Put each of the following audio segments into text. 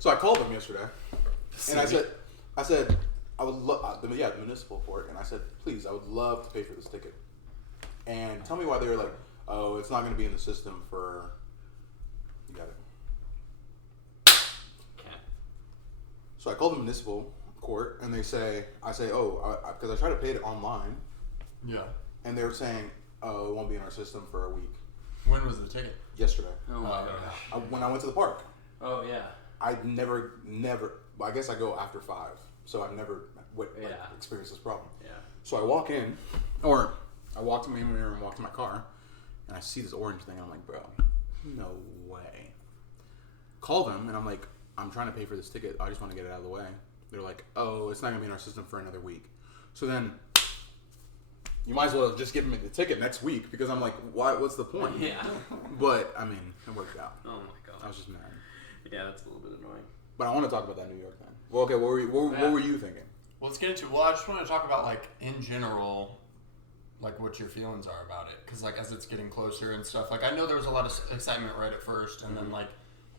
So I called them yesterday, and I said, I would love, the municipal court, and I said, please, I would love to pay for this ticket. And tell me why they were like, oh, it's not going to be in the system for, you got it. Okay. So I called the municipal court, and I say, oh, because I tried to pay it online. Yeah. And they were saying, oh, it won't be in our system for a week. When was the ticket? Yesterday. Oh my gosh. When I went to the park. Oh yeah. I never. I guess I go after 5, so I've never experienced this problem. Yeah. So I walk in, or I walk to my mirror and walk to my car, and I see this orange thing. And I'm like, bro, no way. Call them, and I'm like, I'm trying to pay for this ticket. I just want to get it out of the way. They're like, oh, it's not gonna be in our system for another week. So then, you might as well just give me the ticket next week, because I'm like, why? What's the point? Yeah. But I mean, it worked out. Oh my god. I was just mad. Yeah, that's a little bit annoying. But I want to talk about that New York thing. Well, okay, what were you thinking? Well, let's get into it. Well, I just want to talk about, like, in general, like, what your feelings are about it. Because, like, as it's getting closer and stuff, like, I know there was a lot of excitement right at first, and then, like,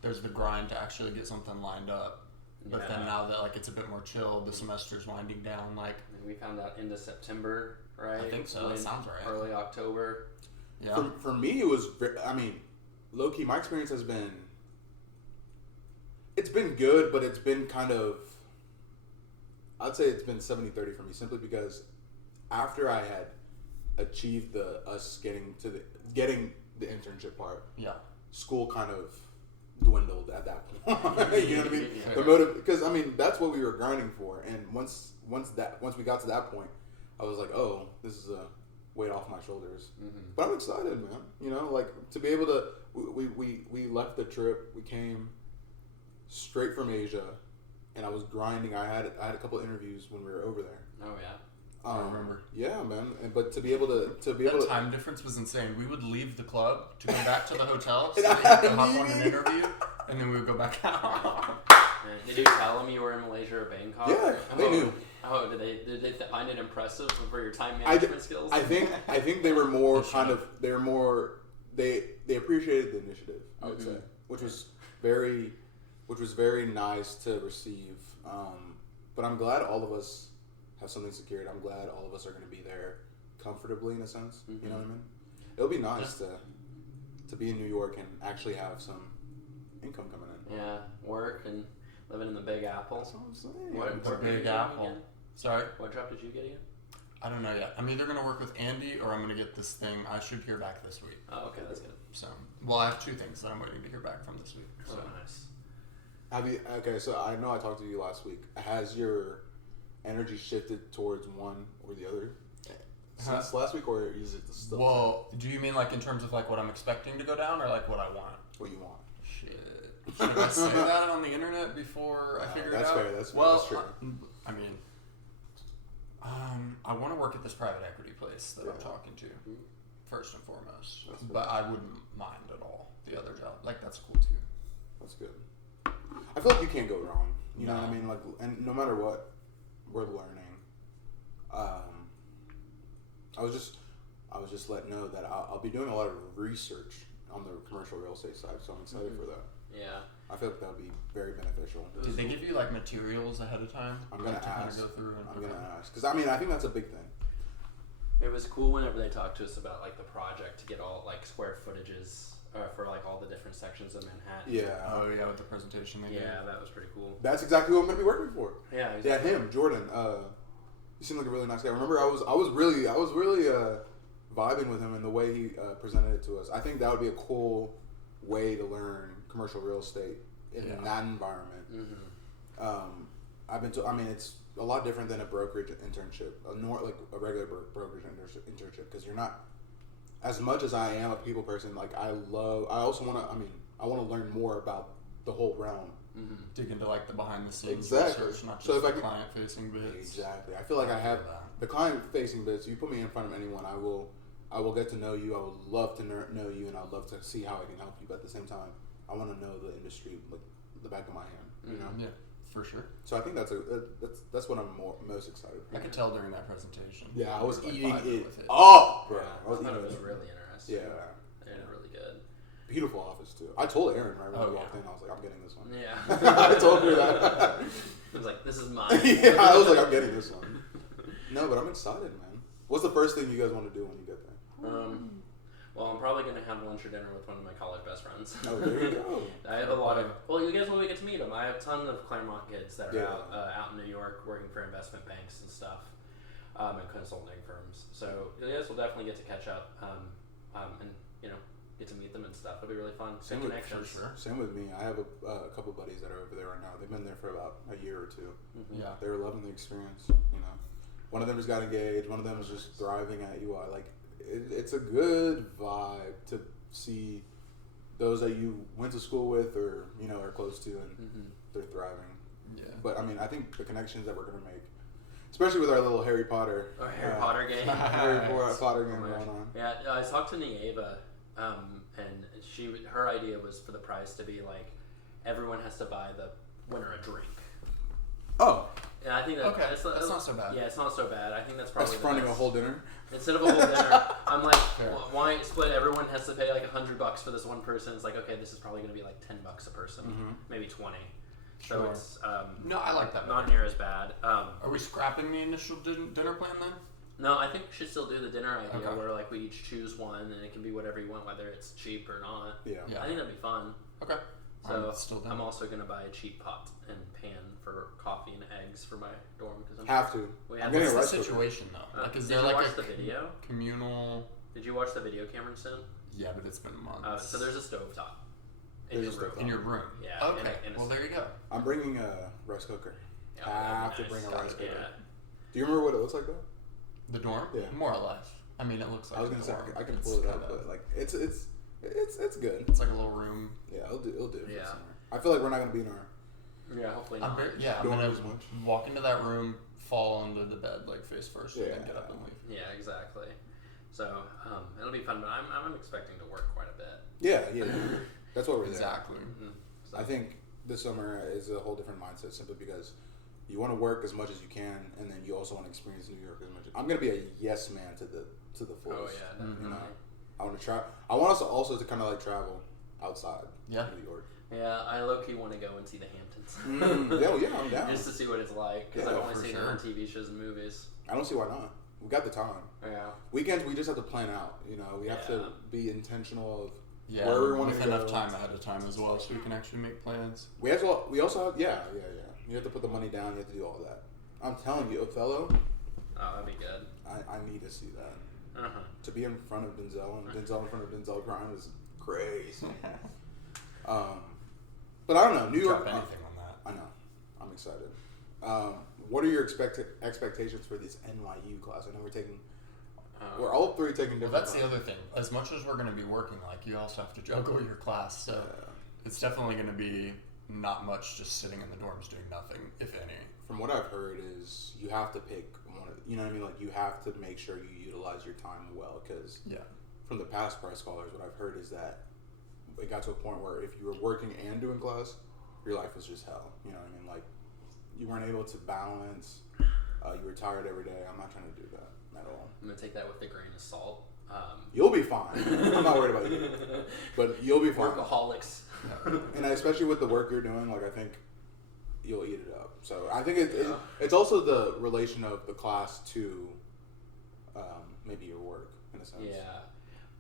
there's the grind to actually get something lined up. But then now that, like, it's a bit more chill, the semester's winding down, like... We found out into September, right? I think so. That sounds right. Early October. Yeah. For me, it was... low-key, my experience has been... It's been good, but it's been kind of... I'd say it's been 70-30 for me, simply because after I had achieved us getting the internship part, school kind of dwindled at that point. You know what I mean? Yeah. The motive, because that's what we were grinding for, and once we got to that point, I was like, oh, this is a weight off my shoulders. Mm-hmm. But I'm excited, man. You know, like, to be able to, we left the trip, we came straight from Asia, and I was grinding. I had a couple of interviews when we were over there. Oh yeah. I remember. Yeah, man. But to be able to that time difference was insane. We would leave the club to go back to the hotel so that you could hop on an interview, and then we would go back out. Did you tell them you were in Malaysia or Bangkok? Yeah, they knew. Oh, did they find it impressive for your time management skills? I think they were more they appreciated the initiative, I would say, which was very nice to receive. But I'm glad all of us have something secured. I'm glad all of us are going to be there comfortably, in a sense. Mm-hmm. You know what I mean? It'll be nice to be in New York and actually have some income coming in. Yeah, work and living in the Big Apple. That's what I'm saying. The Big Apple. Sorry? What job did you get again? I don't know yet. I'm either going to work with Andy or I'm going to get this thing. I should hear back this week. Oh, okay, that's good. So, well, I have 2 things that I'm waiting to hear back from this week. So. Oh, nice. So I know I talked to you last week. Has your energy shifted towards one or the other since last week, or is it still? Well, do you mean like in terms of like what I'm expecting to go down, or like what I want? What you want? Shit. Should I say that on the internet before I figure it out? That's fair. Well, that's true. I mean, I want to work at this private equity place that I'm talking to, first and foremost. But I wouldn't mind at all the other job. Like, that's cool too. That's good. I feel like you can't go wrong. You know what I mean? Like, and no matter what, we're learning. I was just letting know that I'll be doing a lot of research on the commercial real estate side, so I'm excited for that. Yeah. I feel like that would be very beneficial. Did they give you like materials ahead of time? I'm gonna ask. Kind of go through and I'm gonna ask, because I think that's a big thing. It was cool whenever they talked to us about like the project to get all like square footages for like all the different sections of Manhattan. Yeah. Oh yeah, with the presentation they did. Yeah, that was pretty cool. That's exactly what I'm gonna be working for. Yeah. Exactly. Yeah, him, Jordan. He seemed like a really nice guy. Remember, I was really vibing with him in the way he presented it to us. I think that would be a cool way to learn commercial real estate in that environment. Mm-hmm. It's a lot different than a brokerage internship, like a regular brokerage internship, because you're not, as much as I am a people person, like I want to learn more about the whole realm. Mm-hmm. Dig into like the behind the scenes research, not just the client facing bits. Exactly. I feel like I have the client facing bits. You put me in front of anyone, I will get to know you. I would love to know you, and I'd love to see how I can help you. But at the same time, I want to know the industry like the back of my hand. You know? Yeah, for sure. So I think that's what I'm most excited for. I could tell during that presentation. Yeah, I was eating it bro. Yeah, I thought it was really interesting. Yeah, really good. Beautiful office too. I told Aaron right when we walked in. I was like, I'm getting this one. Yeah. I told after that. I was like, this is mine. Yeah, I was like, I'm getting this one. No, but I'm excited, man. What's the first thing you guys want to do when you get there? Well, I'm probably going to have lunch or dinner with one of my college best friends. Oh, there you go. I have a lot of... Well, you guys will get to meet them. I have a ton of Claremont kids that are out in New York working for investment banks and stuff, and consulting firms. So you guys will definitely get to catch up and, get to meet them and stuff. It'll be really fun. Same connections. For sure. Same with me. I have a couple buddies that are over there right now. They've been there for about a year or two. Mm-hmm. Yeah. They were loving the experience, One of them just got engaged. One of them was just thriving at UI. Like, it's a good vibe to see those that you went to school with or, are close to and they're thriving. Yeah. But, I think the connections that we're going to make, especially with our little Harry Potter. Oh, Harry Potter game. Harry Potter game going on. Yeah, I talked to Nieva, and her idea was for the prize to be like, everyone has to buy the winner a drink. Oh. Yeah, I think that's not so bad. Yeah, it's not so bad. I think that's probably fronting a whole dinner. Instead of a whole dinner, I'm like, why split? Everyone has to pay like $100 for this one person. It's like, okay, this is probably going to be like $10 a person, maybe 20. Sure. So it's no, I like that. Not near as bad. Are we scrapping the initial dinner plan then? No, I think we should still do the dinner idea where like we each choose one and it can be whatever you want, whether it's cheap or not. Yeah. I think that'd be fun. Okay. So I'm also gonna buy a cheap pot and pan for coffee and eggs for my dorm because have to. I'm getting a situation though. Like, is there like the video? Communal? Did you watch the video, Cameron? Soon? Yeah, but it's been months. So there's a stovetop in your room. Yeah. Okay. Well, there you go. I'm bringing a rice cooker. Yeah, have to bring a rice cooker. Yeah. Do you remember what it looks like though? The dorm? Yeah. More or less. I mean, it looks like. I was gonna say I can pull it up, but like it's good. It's like a little room. Yeah, it'll do. Yeah. I feel like we're not gonna be in our. Yeah, hopefully not. I'm gonna walk into that room, fall under the bed like face first, and then get up and leave. Yeah, exactly. So it'll be fun, but I'm expecting to work quite a bit. Yeah. That's what we're there. Exactly. So. I think this summer is a whole different mindset simply because you want to work as much as you can, and then you also want to experience New York as much. I'm gonna be a yes man to the fullest. Oh yeah, definitely. I want to try. I want us to also to kind of like travel outside New York. Yeah, I low-key want to go and see the Hamptons. Yeah, I'm down. Just to see what it's like, because I've only seen it on TV shows and movies. I don't see why not. We got the time. Yeah. Weekends, we just have to plan out. We have to be intentional of where we want to go. Enough time ahead of time as well, so we can actually make plans. We also have, yeah. You have to put the money down. You have to do all that. I'm telling you, Othello. Oh, that'd be good. I need to see that. To be in front of Denzel and Denzel in front of Denzel Crime is crazy. But I don't know. New York. Drop anything on that. I know. I'm excited. What are your expectations for this NYU class? I know we're all three taking different. Well, that's the other thing. As much as we're going to be working, like you also have to juggle your class. So it's definitely going to be not much just sitting in the dorms doing nothing, if any. From what I've heard is you have to pick one of, you know what I mean? Like you have to make sure you utilize your time well because from the past price scholars, what I've heard is that it got to a point where if you were working and doing class, your life was just hell. You know what I mean? Like you weren't able to balance. You were tired every day. I'm not trying to do that at all. I'm gonna take that with a grain of salt. You'll be fine. I'm not worried about you, but you'll be fine. Workaholics. And especially with the work you're doing, like I think you'll eat it up. So I think it's also the relation of the class to maybe your work in a sense.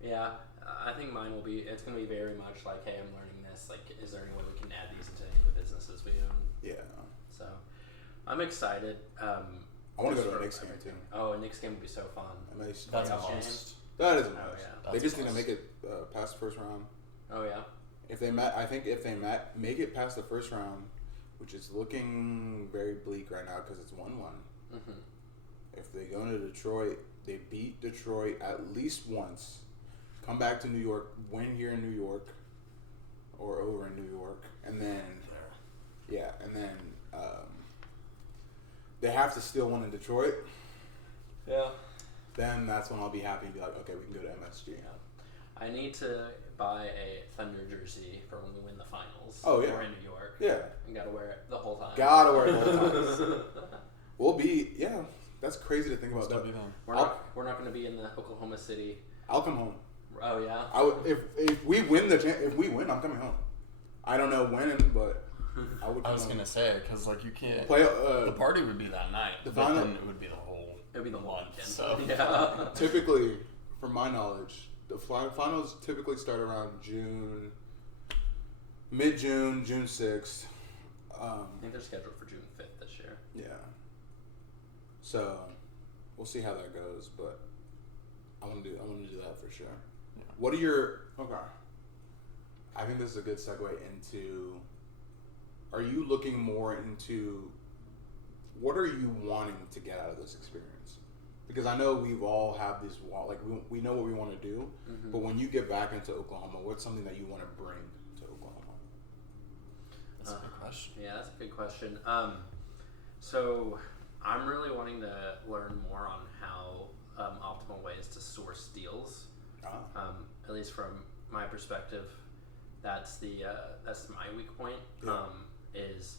Yeah. I think mine will be. It's gonna be very much like, hey, I'm learning this. Like, is there any way we can add these into any of the businesses we own? Yeah. So I'm excited. I want to go to a Knicks game too. Oh, a Knicks game would be so fun. That's a must. That is a must. They just need to make it past the first round. Oh yeah. If they make it past the first round, which is looking very bleak right now because it's 1-1. Mm-hmm. If they go into Detroit, they beat Detroit at least once, come back to New York, win here in New York, or over in New York, and then they have to steal one in Detroit. Yeah. Then that's when I'll be happy and be like, okay, we can go to MSG. Yeah. I need to buy a Thunder jersey for when we win the finals. Oh, yeah. We're in New York. Yeah. And gotta wear it the whole time. Gotta wear it the whole time. That's crazy to think about that. We're not gonna be in the Oklahoma City. I'll come home. Oh yeah. If we win if we win, I'm coming home. I don't know when, but I I was gonna say because like you can't play. The party would be that night, but then it would be the whole. It would be the month. weekend. So Yeah. Typically, from my knowledge, the finals typically start around mid-June, June 6th. I think they're scheduled for June 5th this year. Yeah. So, we'll see how that goes, but I want to do that for sure. Yeah. What are your I think this is a good segue into. Are you looking more into? What are you wanting to get out of this experience? Because I know we've all have these like we know what we want to do, but when you get back into Oklahoma, what's something that you want to bring to Oklahoma? That's a good question. Yeah, that's a good question. So I'm really wanting to learn more on how optimal ways to source deals. At least from my perspective, that's my weak point. Yeah. Is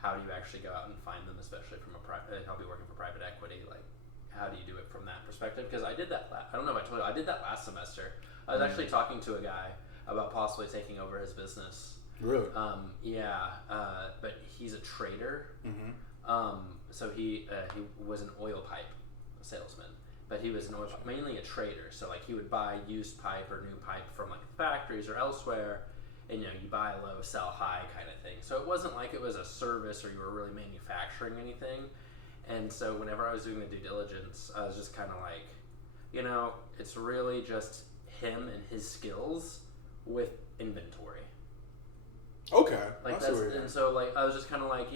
how do you actually go out and find them, especially from I'll be working for private equity. Like, how do you do it from that perspective? Because I did that. I don't know if I told you. I did that last semester. I was actually talking to a guy about possibly taking over his business. Really? But he's a trader. Mm-hmm. So he was an oil pipe salesman, but he was mainly a trader. So like he would buy used pipe or new pipe from like factories or elsewhere, and you buy low, sell high kind of thing. So it wasn't like it was a service or you were really manufacturing anything. And so whenever I was doing the due diligence, I was just kind of like, it's really just him and his skills with inventory. Okay. Like and so like I was just kind of like,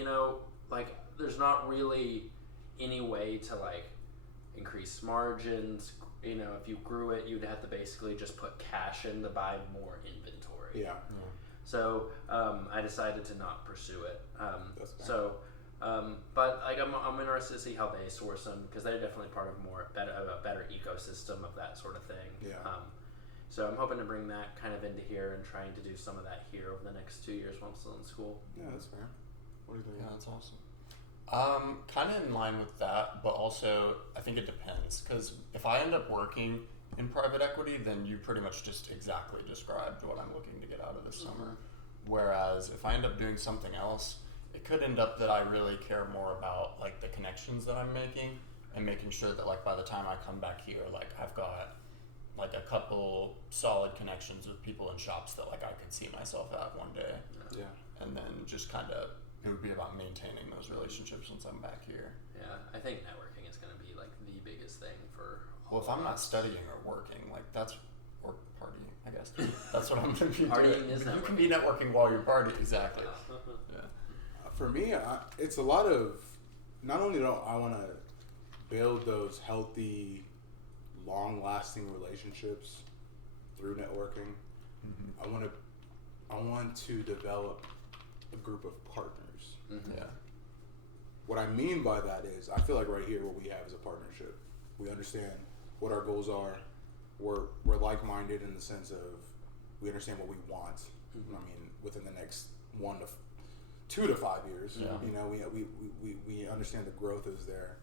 like there's not really any way to like increase margins. If you grew it, you'd have to basically just put cash in to buy more inventory. Yeah. So I decided to not pursue it. That's fair. So, but like I'm interested to see how they source them because they're definitely part of a better ecosystem of that sort of thing. Yeah. So I'm hoping to bring that kind of into here and trying to do some of that here over the next 2 years while I'm still in school. Yeah, that's fair. What do you think? Yeah, that's awesome. Kind of in line with that, but also I think it depends because if I end up working in private equity, then you pretty much just exactly described what I'm looking to get out of this summer. Whereas if I end up doing something else, it could end up that I really care more about like the connections that I'm making and making sure that like by the time I come back here, like I've got like a couple solid connections with people in shops that like I could see myself at one day. Yeah. And then just kind of it would be about maintaining those relationships once I'm back here. Yeah, I think networking is going to be like the biggest thing for. Well, if I'm not studying or working, like or partying, I guess that's what I'm going to be Partying doing. is You networking. can be networking while you're partying, exactly. Yeah. For me, it's a lot of. Not only do I want to build those healthy, long-lasting relationships through networking. Mm-hmm. I want to develop a group of partners. Mm-hmm. Yeah. What I mean by that is, I feel like right here, what we have is a partnership. We understand what our goals are. We're like-minded in the sense of we understand what we want. Mm-hmm. I mean, within the next 2 to 5 years, we understand the growth is there.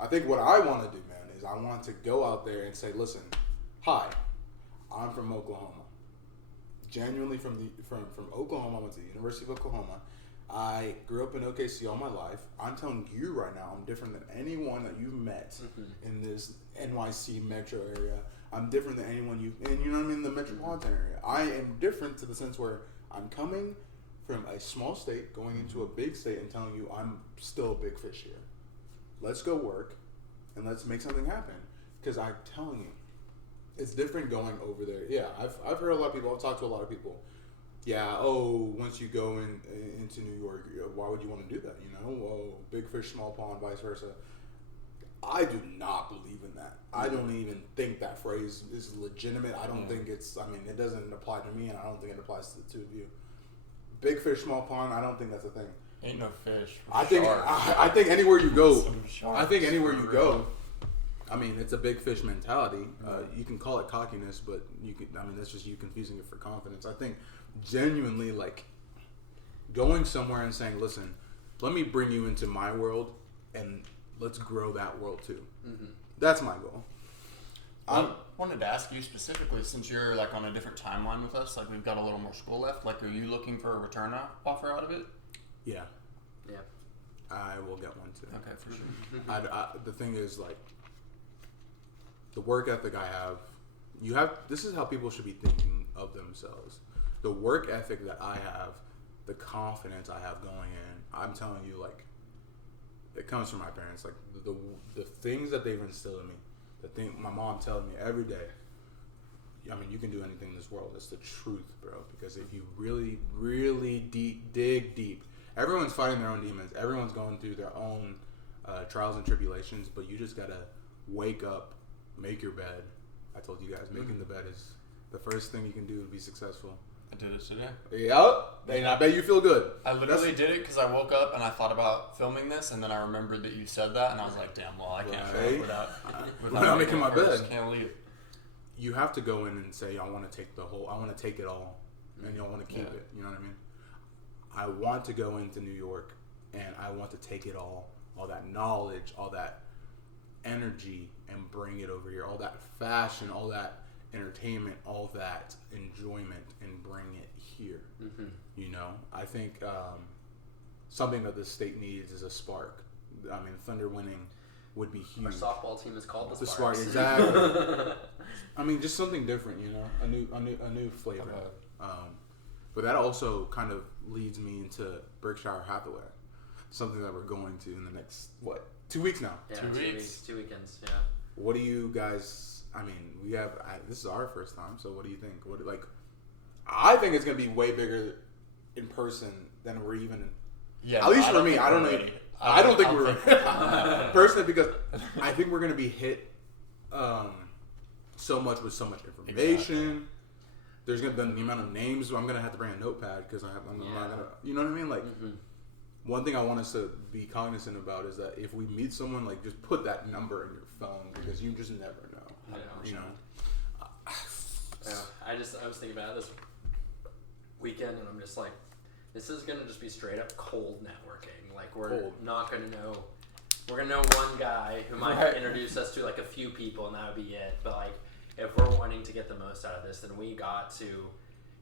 I think what I want to do, man, is I want to go out there and say, listen, hi, I'm from Oklahoma. Genuinely from Oklahoma. I went to the University of Oklahoma. I grew up in OKC all my life. I'm telling you right now, I'm different than anyone that you've met in this NYC metro area. I'm different than anyone the metropolitan area. I am different to the sense where I'm coming from a small state, going into a big state and telling you I'm still a big fish here. Let's go work and let's make something happen. Because I'm telling you, it's different going over there. Yeah, I've heard a lot of people, I've talked to a lot of people. Yeah, once you go into New York, why would you want to do that? Big fish, small pond, vice versa. I do not believe in that. I don't even think that phrase is legitimate. I don't think it doesn't apply to me, and I don't think it applies to the two of you. Big fish, small pond, I don't think that's a thing. Ain't no fish. I think anywhere you go, I mean, it's a big fish mentality. You can call it cockiness, but that's just you confusing it for confidence. I think genuinely, like, going somewhere and saying, listen, let me bring you into my world and let's grow that world too. Mm-hmm. That's my goal. I wanted to ask you specifically, since you're like on a different timeline with us, like we've got a little more school left, like are you looking for a return offer out of it? Yeah. Yeah. I will get one too. Okay, for sure. The thing is, like, the work ethic I have, this is how people should be thinking of themselves. The work ethic that I have, the confidence I have going in, I'm telling you, like, it comes from my parents. Like, the things that they've instilled in me, my mom tells me every day, I mean, you can do anything in this world. It's the truth, bro. Because if you really, really dig deep, everyone's fighting their own demons. Everyone's going through their own trials and tribulations, but you just gotta wake up, make your bed. I told you guys, making the bed is the first thing you can do to be successful. I did it today. Yep. And I bet you feel good. I literally did it because I woke up and I thought about filming this, and then I remembered that you said that, and I was like, damn, well, I can't show up without making my bed. Can't leave. You have to go in and say, I want to take it all, and you want to keep it. You know what I mean? I want to go into New York, and I want to take it all that knowledge, all that energy, and bring it over here. All that fashion, all that entertainment, all that enjoyment, and bring it here. Mm-hmm. You know, I think something that the state needs is a spark. I mean, Thunder winning would be huge. Our softball team is called the Spark. Sparks. Exactly. I mean, just something different, you know, a new flavor. But that also kind of leads me into Berkshire Hathaway, something that we're going to in the next 2 weeks now. Yeah, 2 weeks, 2 weekends. Yeah. What do you guys? I mean, this is our first time, so what do you think? I think it's gonna be way bigger in person than we're even. Yeah. At least for me, I don't know. I don't think we're personally, because I think we're gonna be hit so much with so much information. Exactly. There's gonna be the amount of names. I'm gonna have to bring a notepad because I'm not gonna. You know what I mean? Like, one thing I want us to be cognizant about is that if we meet someone, like, just put that number in your phone, because you just never know. You know. Yeah. I was thinking about it this weekend, and I'm just like, this is gonna just be straight up cold networking. Like, we're not gonna know. We're gonna know one guy who might introduce us to like a few people, and that would be it. But like, if we're wanting to get the most out of this, then we got to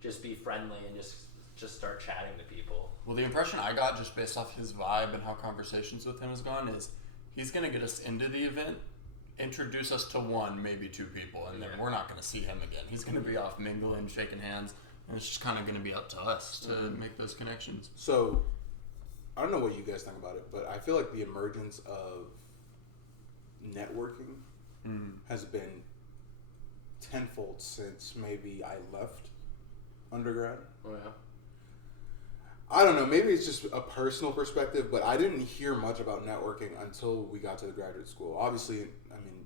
just be friendly and just start chatting to people. Well, the impression I got just based off his vibe and how conversations with him has gone is he's gonna get us into the event, introduce us to one, maybe two people, and then we're not gonna see him again. He's gonna be off mingling, shaking hands, and it's just kind of gonna be up to us to make those connections. So, I don't know what you guys think about it, but I feel like the emergence of networking has been tenfold since maybe I left undergrad. Oh yeah. I don't know, maybe it's just a personal perspective, but I didn't hear much about networking until we got to the graduate school. Obviously, I mean,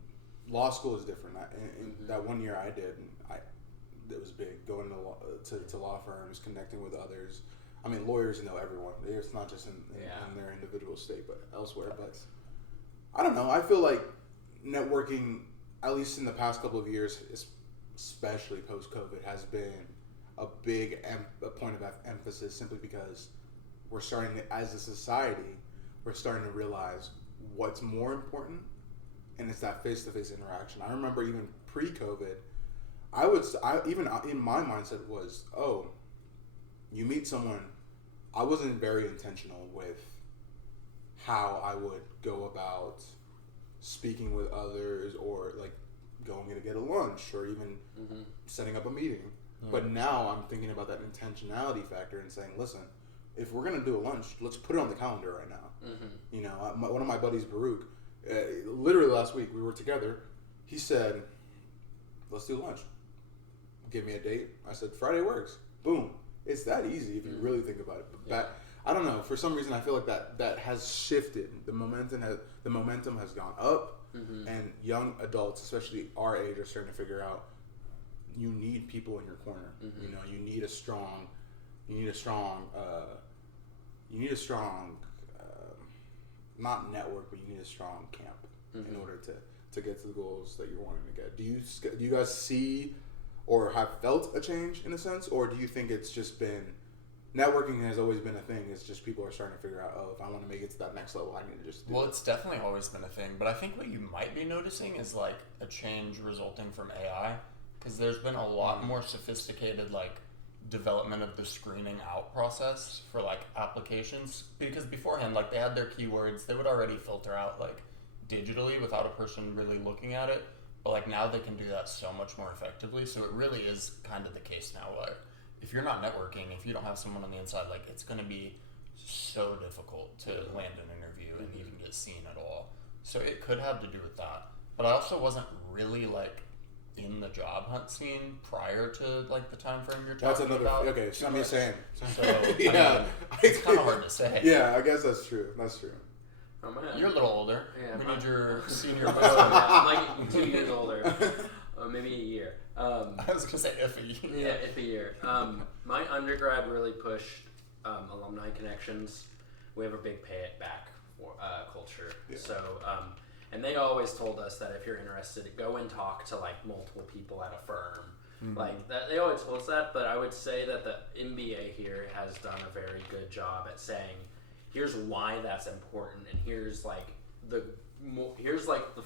law school is different. In that 1 year I did, it was big, going to law firms, connecting with others. I mean, lawyers know everyone. It's not just in their individual state, but elsewhere. But I don't know. I feel like networking, at least in the past couple of years, especially post-COVID, has been a big a point of emphasis, simply because we're starting to, as a society, we're starting to realize what's more important, and it's that face-to-face interaction. I remember even pre-COVID, even in my mindset was, you meet someone. I wasn't very intentional with how I would go about speaking with others, or like going to get a lunch, or even setting up a meeting. But now I'm thinking about that intentionality factor and saying, listen, if we're going to do a lunch, let's put it on the calendar right now. You know, one of my buddies, Baruch, literally last week we were together. He said, let's do lunch. Give me a date. I said, Friday works. Boom. It's that easy if you really think about it. But I don't know. For some reason, I feel like that has shifted. The momentum has gone up, and young adults, especially our age, are starting to figure out you need people in your corner. You know, you need a strong, not network, but you need a strong camp in order to get to the goals that you're wanting to get. Do you guys see or have felt a change in a sense, or do you think it's just been networking has always been a thing? It's just people are starting to figure out, if I want to make it to that next level, I need to just do it. It's definitely always been a thing, but I think what you might be noticing is like a change resulting from AI, because there's been a lot more sophisticated like development of the screening out process for like applications, because beforehand, like they had their keywords, they would already filter out like digitally without a person really looking at it, but like now they can do that so much more effectively. So it really is kind of the case now where if you're not networking, if you don't have someone on the inside, like it's going to be so difficult to land an interview and even get seen at all. So it could have to do with that. But I also wasn't really like in the job hunt scene prior to like the time frame you're talking about. Okay, so I'm just saying. So yeah, I mean, it's kind of hard to say. Yeah, I guess that's true. That's true. You're a little older. Yeah, we need your senior. I'm like 2 years older, maybe a year. I was gonna say if a year. Yeah, if a year. My undergrad really pushed alumni connections. We have a big pay it back culture. Yeah. So, and they always told us that if you're interested, go and talk to like multiple people at a firm. Mm-hmm. Like that, they always told us that. But I would say that the MBA here has done a very good job at saying, here's why that's important, and here's like the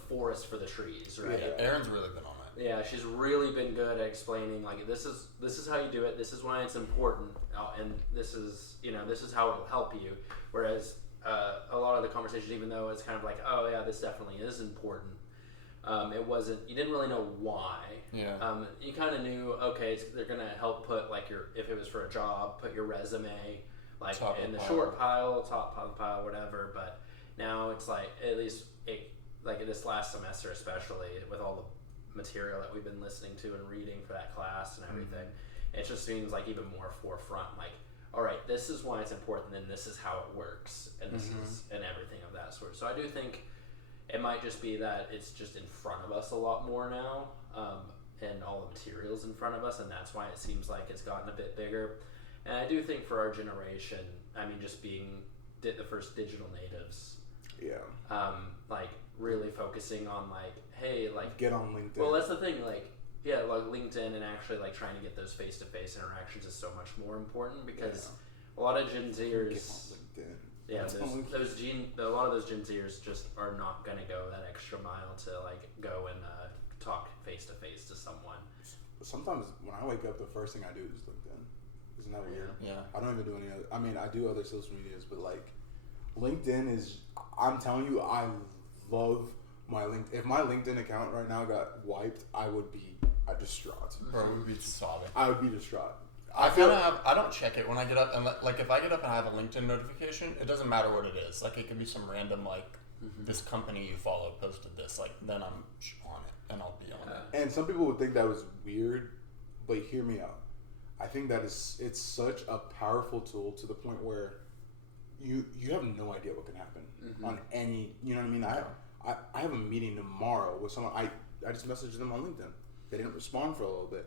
forest for the trees, right? Yeah, Erin's really been on it. Yeah, she's really been good at explaining like this is how you do it. This is why it's important, and this is how it'll help you. Whereas a lot of the conversations, even though it's kind of like, oh yeah, this definitely is important, it wasn't. You didn't really know why. Yeah. You kind of knew, okay, they're gonna help put like if it was for a job, put your resume like top in the short pile, top of the pile, whatever. But now it's like at least like this last semester, especially with all the material that we've been listening to and reading for that class and everything, it just seems like even more forefront. Like, all right, this is why it's important, and this is how it works, and this is and everything of that sort. So I do think it might just be that it's just in front of us a lot more now, and all the materials in front of us, and that's why it seems like it's gotten a bit bigger. And I do think for our generation, I mean, just being the first digital natives, like really focusing on like, hey, like get on LinkedIn. Well, that's the thing, like like LinkedIn and actually like trying to get those face-to-face interactions is so much more important because a lot of Gen Zers, a lot of those Gen Zers just are not gonna go that extra mile to like go and talk face-to-face to someone. Sometimes when I wake up, the first thing I do is LinkedIn. Isn't that weird? Yeah. I don't even do any other. I mean, I do other social medias, but like LinkedIn is. I'm telling you, I love my LinkedIn. If my LinkedIn account right now got wiped, I would be distraught. Bro, I would be sobbing. I would be distraught. I don't check it when I get up, and like if I get up and I have a LinkedIn notification, it doesn't matter what it is. Like it could be some random like this company you follow posted this. Like then I'm on it and I'll be on it. And some people would think that was weird, but hear me out. I think that it's such a powerful tool to the point where you have no idea what can happen on any. You know what I mean? I have a meeting tomorrow with someone. I just messaged them on LinkedIn. They didn't respond for a little bit,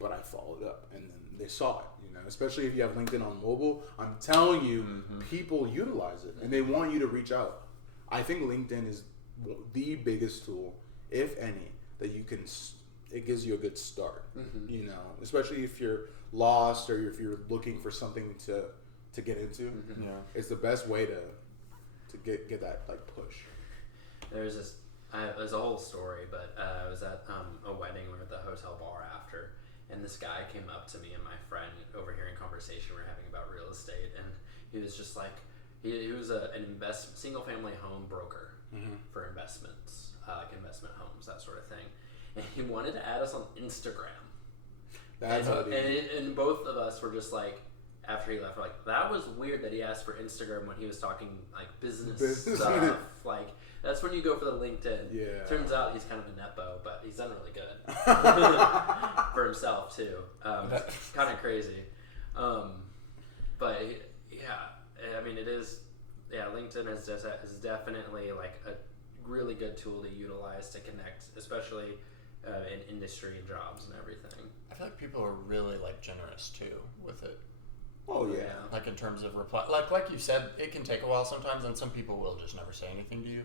but I followed up, and then they saw it. You know, especially if you have LinkedIn on mobile. I'm telling you, people utilize it, and they want you to reach out. I think LinkedIn is the biggest tool, if any, that you can. It gives you a good start. You know, especially if you're lost or if you're looking for something to get into. It's the best way to get that like push. There's a whole story, but I was at a wedding. We were at the hotel bar after, and this guy came up to me and my friend, overhearing conversation we were having about real estate, and he was just like, he was an single family home broker for investments, like investment homes, that sort of thing, and he wanted to add us on Instagram. And both of us were just like, after he left, we're like, that was weird that he asked for Instagram when he was talking like business stuff. Like that's when you go for the LinkedIn. Yeah. Turns out he's kind of a nepo, but he's done really good for himself too. It's kind of crazy. But yeah, I mean it is. Yeah, LinkedIn is definitely like a really good tool to utilize to connect, especially in industry and jobs and everything. I feel like people are really like generous too with it. Oh yeah. Like in terms of reply, like you said, it can take a while sometimes, and some people will just never say anything to you.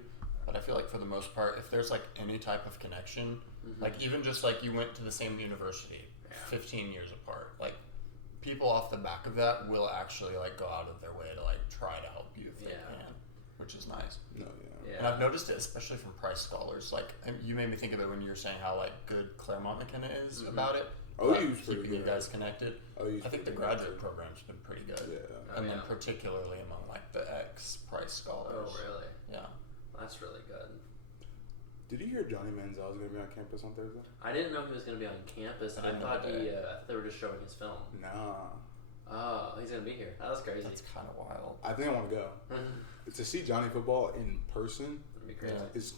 But I feel like for the most part, if there's like any type of connection, like even just like you went to the same university, 15 years apart, like people off the back of that will actually like go out of their way to like try to help you if they can, which is nice. No, yeah. And I've noticed it, especially from Price scholars. Like you made me think of it when you were saying how like good Claremont McKenna is about it. OU's pretty keeping you good. guys connected. OU's I think the pretty graduate good. program's been pretty good. Yeah. And then yeah. particularly among like the ex-Price scholars. Oh, really? Yeah. That's really good. Did you hear Johnny Manziel is going to be on campus on Thursday? I didn't know he was going to be on campus. I thought they were just showing his film. Nah. Oh, he's going to be here. That was crazy. That's kind of wild. I think I want to go. To see Johnny football in person That'd be crazy. is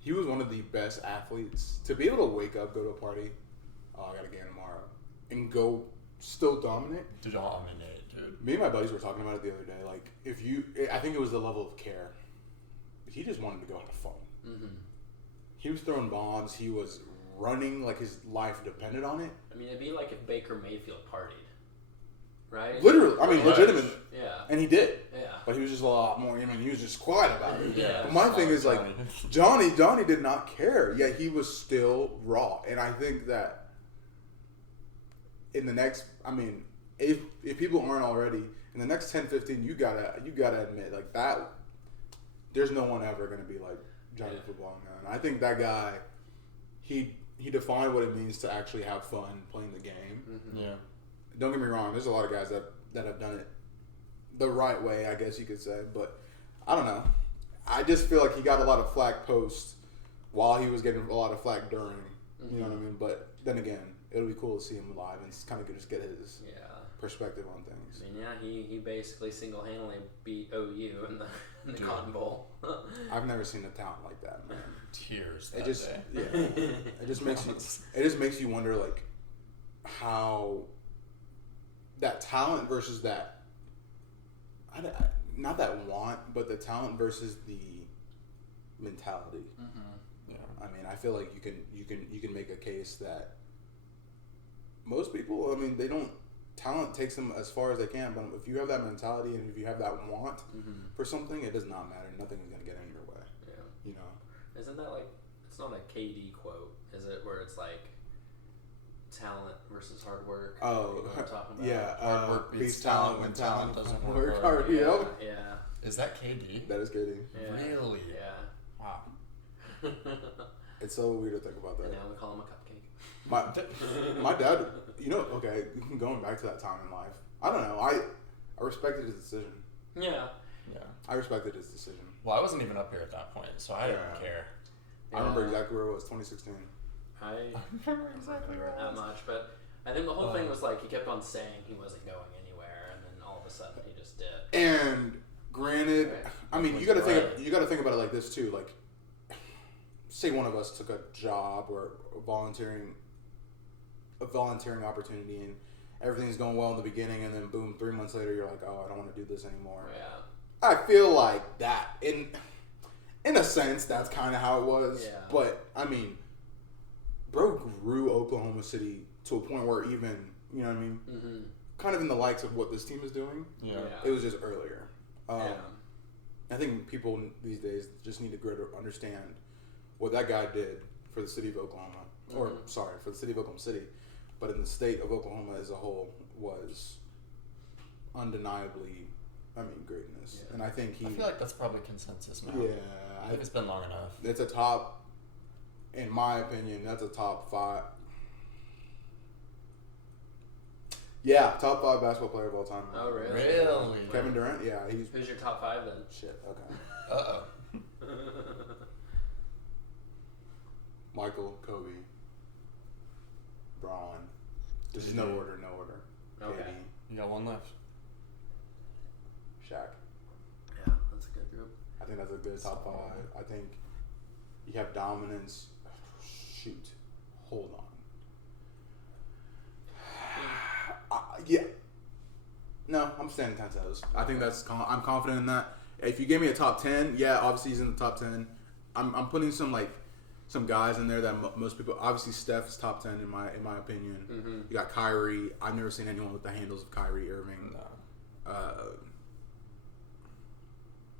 he was one of the best athletes. To be able to wake up, go to a party, I got a game tomorrow, and go still dominate. Dominate, dude. Me and my buddies were talking about it the other day. Like, I think it was the level of care. He just wanted to go have fun. Mm-hmm. He was throwing bombs. He was running like his life depended on it. I mean, it'd be like if Baker Mayfield partied, right? Literally, I mean, legitimately. Yeah. And he did. Yeah. But he was just a lot more. I mean, he was just quiet about it. Yeah. But my thing is like, Johnny did not care. Yet he was still raw. And I think that in the next, I mean, if people aren't already in the next 10, 15, you gotta admit like that. There's no one ever gonna be like Johnny Football Man. I think that guy, he defined what it means to actually have fun playing the game. Mm-hmm. Yeah. Don't get me wrong. There's a lot of guys that have done it the right way, I guess you could say. But I don't know. I just feel like he got a lot of flack post while he was getting a lot of flack during. You know what I mean? But then again, it'll be cool to see him live and kind of just get his perspective on things. I mean, yeah, he basically single-handedly beat OU in the Cotton Bowl. I've never seen a talent like that, man. Tears. It just it just makes you wonder like how that talent versus that not that want, but the talent versus the mentality. Mm-hmm. Yeah. I mean, I feel like you can make a case that most people, I mean, they don't. Talent takes them as far as they can, but if you have that mentality and if you have that want for something, it does not matter. Nothing is going to get in your way. Yeah. You know? Isn't that like, it's not a KD quote, is it? Where it's like talent versus hard work? Oh, You know what I'm talking about? yeah. Hard work beats talent when talent doesn't work work hard. hard. Yep. Yeah. Is that KD? That is good. Yeah. Really? Yeah. Wow. It's so weird to think about that. And now we call him a cupcake. My dad, you know, okay, going back to that time in life, I don't know. I respected his decision. Yeah. Yeah. I respected his decision. Well, I wasn't even up here at that point, so I didn't care. I remember exactly where it was, 2016. I remember exactly where that much, but I think the whole thing was like he kept on saying he wasn't going anywhere, and then all of a sudden he just did. And granted, I mean, you got to think about it like this too. Like, say one of us took a job or a volunteering opportunity, and everything's going well in the beginning, and then boom, 3 months later, you're like, oh, I don't want to do this anymore. Yeah. I feel like that in a sense, that's kind of how it was. Yeah. But I mean, bro grew Oklahoma City to a point where even, you know what I mean, kind of in the likes of what this team is doing. Yeah. It was just earlier. Yeah. I think people these days just need to grow to understand what that guy did for the city of Oklahoma, or sorry, for the city of Oklahoma City, but in the state of Oklahoma as a whole was undeniably, I mean, greatness. Yeah. And I think I feel like that's probably consensus now. yeah, I think it's been long enough. it's a top, in my opinion, that's a top 5. Yeah, top 5 basketball player of all time. Oh, really? Really? Kevin Durant? Yeah, he's... Who's your top 5 then? Shit, okay. Uh-oh. Michael, Kobe, Braun. This is no order. Okay. KD, You got one left. Shaq. Yeah, that's a good group. I think that's a good top 5. I think you have dominance. Shoot. Hold on. Yeah. No, I'm standing 10 toes. I think I'm confident in that. If you give me a top 10, yeah, obviously he's in the top 10. I'm putting some guys in there that most people, obviously Steph's top 10 in my opinion. You got Kyrie. I've never seen anyone with the handles of Kyrie Irving. No.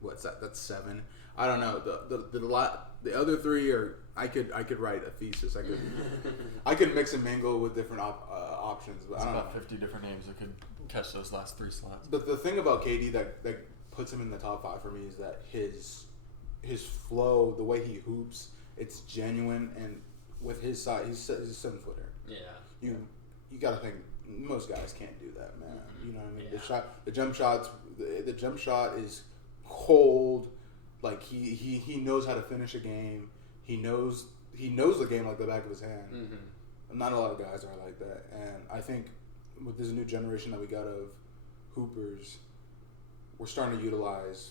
What's that? That's 7. I don't know. The other 3 are I could write a thesis. I could mix and mingle with different options. But There's I don't about know. 50 different names that could catch those last 3 slots. But the thing about KD that puts him in the top 5 for me is that his flow, the way he hoops, it's genuine. And with his size, he's a 7-footer. Yeah. You got to think most guys can't do that, man. Mm-hmm. You know what I mean? Yeah. The jump shot is cold. Like he knows how to finish a game. He knows the game like the back of his hand. Mm-hmm. Not a lot of guys are like that, and I think with this new generation that we got of hoopers, we're starting to utilize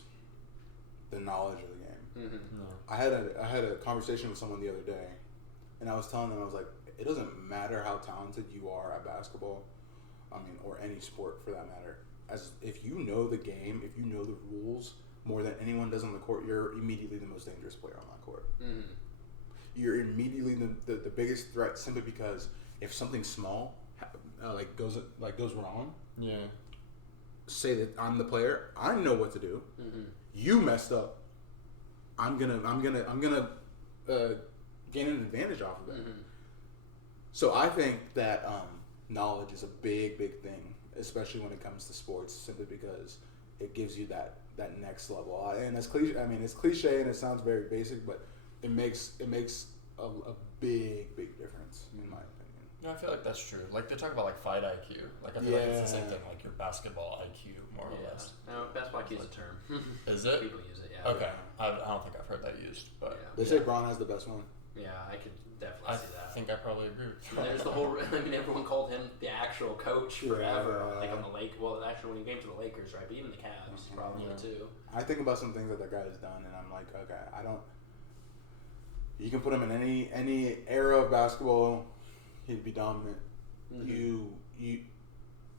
the knowledge of the game. Mm-hmm. No. I had a conversation with someone the other day, and I was telling them, I was like, it doesn't matter how talented you are at basketball, or any sport for that matter. As if you know the game, if you know the rules more than anyone does on the court, you're immediately the most dangerous player on that court. Mm-hmm. You're immediately the biggest threat, simply because if something small goes wrong, Yeah. say that I'm the player, I know what to do. Mm-hmm. You messed up. I'm gonna gain an advantage off of it. Mm-hmm. So I think that knowledge is a big thing, especially when it comes to sports, simply because it gives you that next level. And it's cliche. It's cliche and it sounds very basic, but it makes a big difference in my opinion. No, I feel like that's true. Like they talk about like fight IQ. Like I feel like it's the same thing, like your basketball IQ, more or less. No, basketball IQ is a term. Is it? People use it, yeah. Okay. I don't think I've heard that used, but They say Braun has the best one. Yeah, I could definitely I see that. think I probably agree with you. And there's the whole. Everyone called him the actual coach forever. Yeah. Like on the Lake. Well, actually, when he came to the Lakers, right? But even the Cavs, probably too. I think about some things that guy has done, and I'm like, okay, I don't. You can put him in any era of basketball, he'd be dominant. Mm-hmm.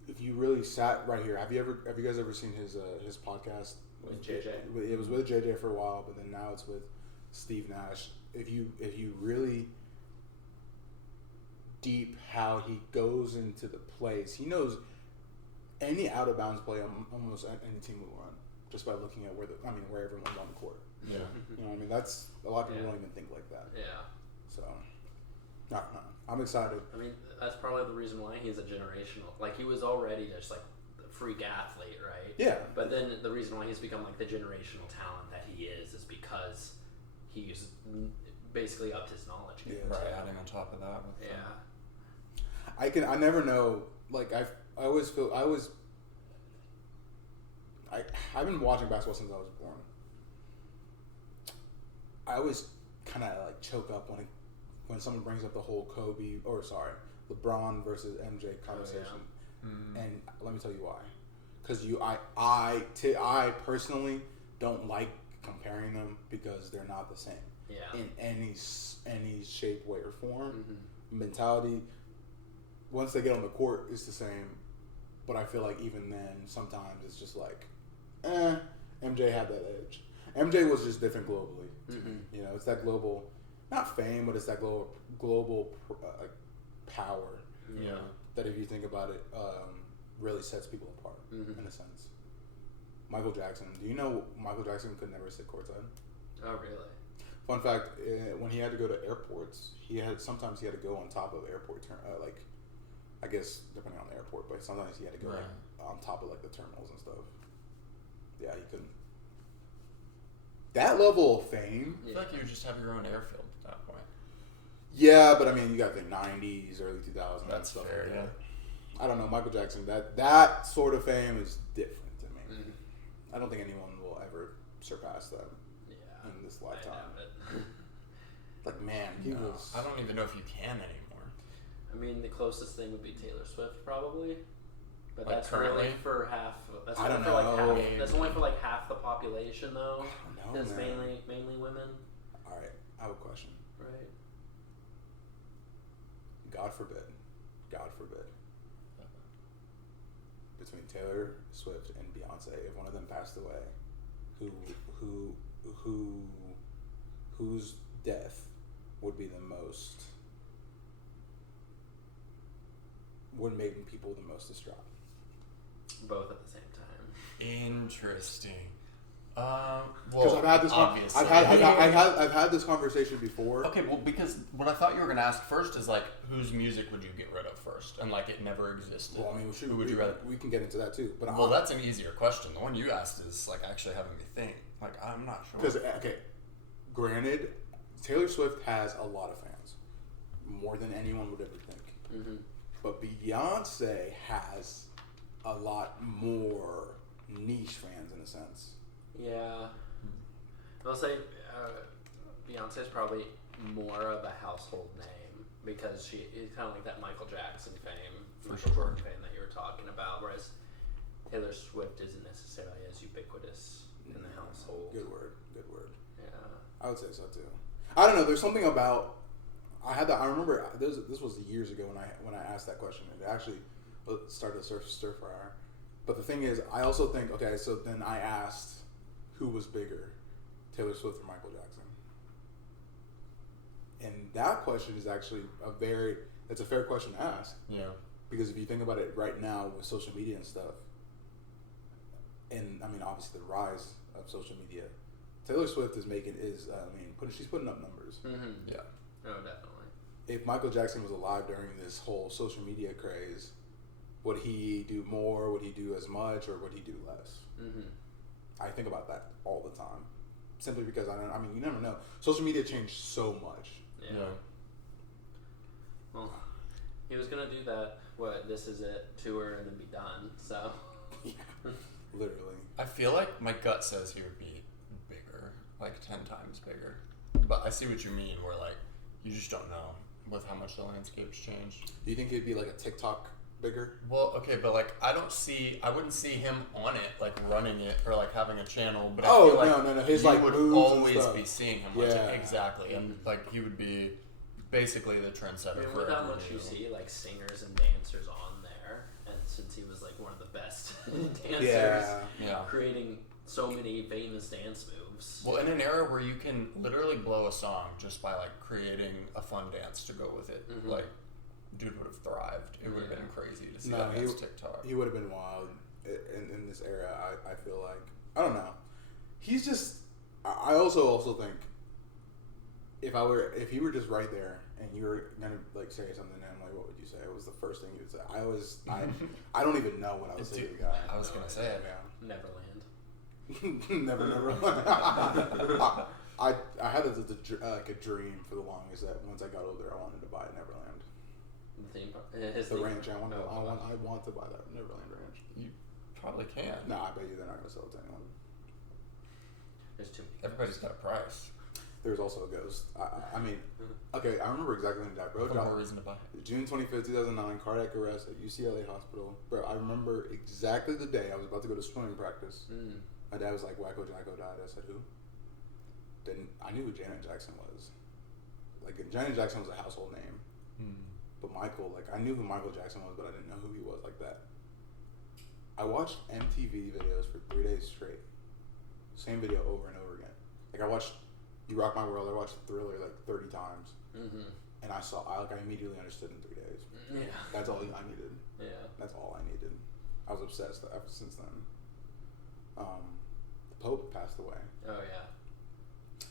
If you really sat right here, have you guys ever seen his podcast With JJ? It was with JJ for a while, but then now it's with Steve Nash. If you really deep how he goes into the plays, he knows any out of bounds play almost any team will run just by looking at where everyone's on the court. Yeah. You know what I mean? That's a lot of people don't even think like that. Yeah. So, I don't know. I'm excited. I mean, that's probably the reason why he's a generational. Like, he was already just like a freak athlete, right? Yeah. But then the reason why he's become like the generational talent that he is because he's basically upped his knowledge. Yeah. Right, adding on top of that. Yeah. I never know. Like, I've been watching basketball since I was born. I always kind of like choke up when someone brings up the whole LeBron versus MJ conversation. Oh, yeah. Mm-hmm. And let me tell you why. Because I personally don't like comparing them because they're not the same. Yeah. In any shape, way, or form. Mm-hmm. Mentality, once they get on the court, is the same. But I feel like even then, sometimes it's just like, MJ had that edge. MJ was just different globally. Mm-hmm. You know, it's that global, not fame, but it's that global power. Yeah. That if you think about it, really sets people apart in a sense. Michael Jackson. Do you know Michael Jackson could never sit courtside? Oh, really? Fun fact: when he had to go to airports, sometimes he had to go on top of airport I guess depending on the airport, but sometimes he had to go on top of like the terminals and stuff. Yeah, he couldn't. That level of fame. I feel like you would just have your own airfield at that point. Yeah, but I mean, you got the '90s, early 2000s, That's stuff fair, like that. yeah. I don't know, Michael Jackson. That sort of fame is different to me. Mm-hmm. I don't think anyone will ever surpass that in this lifetime. Like, man, he was. I don't even know if you can anymore. I mean, the closest thing would be Taylor Swift, probably. But Like that's currently? really for half. That's I only don't for like know. half. That's only for like half the population, though. I don't know, That's man. mainly women, All right, I have a question. right? God forbid, between Taylor Swift and Beyonce, if one of them passed away, whose death would be the most, would make people the most distraught? Both at the same time. Interesting. Because Well, I've had this, obviously. I've had this conversation before. Okay, well, because what I thought you were going to ask first is, like, whose music would you get rid of first? And, like, it never existed. Well, I mean, who would you rather? We can get into that too. But Well, that's an easier question. The one you asked is, like, actually having me think. Like, I'm not sure. because, okay, granted, Taylor Swift has a lot of fans. more than anyone would ever think. Mm-hmm. But Beyonce has a lot more niche fans in a sense. Yeah. I'll say Beyonce's probably more of a household name because she is kind of like that Michael Jackson fame, Michael Jordan fame that you were talking about, whereas Taylor Swift isn't necessarily as ubiquitous in the household. Good word. Yeah. I would say so too. I don't know. There's something about I remember this was years ago when I asked that question. It actually started a stir fire. But the thing is, I also think okay. So then I asked, who was bigger, Taylor Swift or Michael Jackson? And that question is actually it's a fair question to ask. Yeah. Because if you think about it right now with social media and stuff, and I mean obviously the rise of social media, Taylor Swift she's putting up numbers. Mm-hmm. Yeah. Oh, definitely. If Michael Jackson was alive during this whole social media craze, would he do more? Would he do as much, or would he do less? Mm-hmm. I think about that all the time, simply because you never know. Social media changed so much. Yeah. Well, he was gonna do that. This is it tour and then be done. So. Yeah. Literally. I feel like my gut says he would be bigger, like 10 times bigger. But I see what you mean, where like you just don't know with how much the landscape's changed. Do you think it'd be like a TikTok bigger? Well, okay, but like I wouldn't see him on it, like running it or like having a channel. But I feel like no. His you like would moves always and stuff. be seeing him. Yeah. Exactly, and like he would be basically the trendsetter. I mean, for with how everyone much new. you see like singers and dancers on there, and since he was like one of the best dancers, Yeah. creating so many famous dance moves. Well, in an era where you can literally blow a song just by like creating a fun dance to go with it, Mm-hmm. like dude would have thrived. It would have been crazy to see No, that as TikTok. He would have been wild in this era. I feel like I don't know. He's just. I also think if he were just right there and you were gonna like say something to him, like what would you say? It was the first thing you would say. I don't even know what I would say to the guy. I was gonna say it. Yeah. Neverland. never. I had like a dream for the longest that once I got older I wanted to buy Neverland. The theme park. The ranch. I want to buy that Neverland ranch. You probably can. No, I bet you they're not gonna sell it to anyone. There's too many. Everybody's got a price. There's also a ghost. I mean, okay, I remember exactly when he died, bro. No more reason to buy it. June 25th, 2009, cardiac arrest at UCLA hospital. Bro, I remember exactly the day I was about to go to swimming practice. Mm. My dad was like, Wacko Jacko died. I said, who? Then I knew who Janet Jackson was. Like, Janet Jackson was a household name. But Michael, like, I knew who Michael Jackson was, but I didn't know who he was like that. I watched MTV videos for 3 days straight. Same video over and over again. Like, I watched You Rock My World. I watched Thriller like 30 times. Mm-hmm. And I immediately understood in 3 days. Yeah. That's all I needed. Yeah. That's all I needed. I was obsessed ever since then. The Pope passed away. Oh yeah.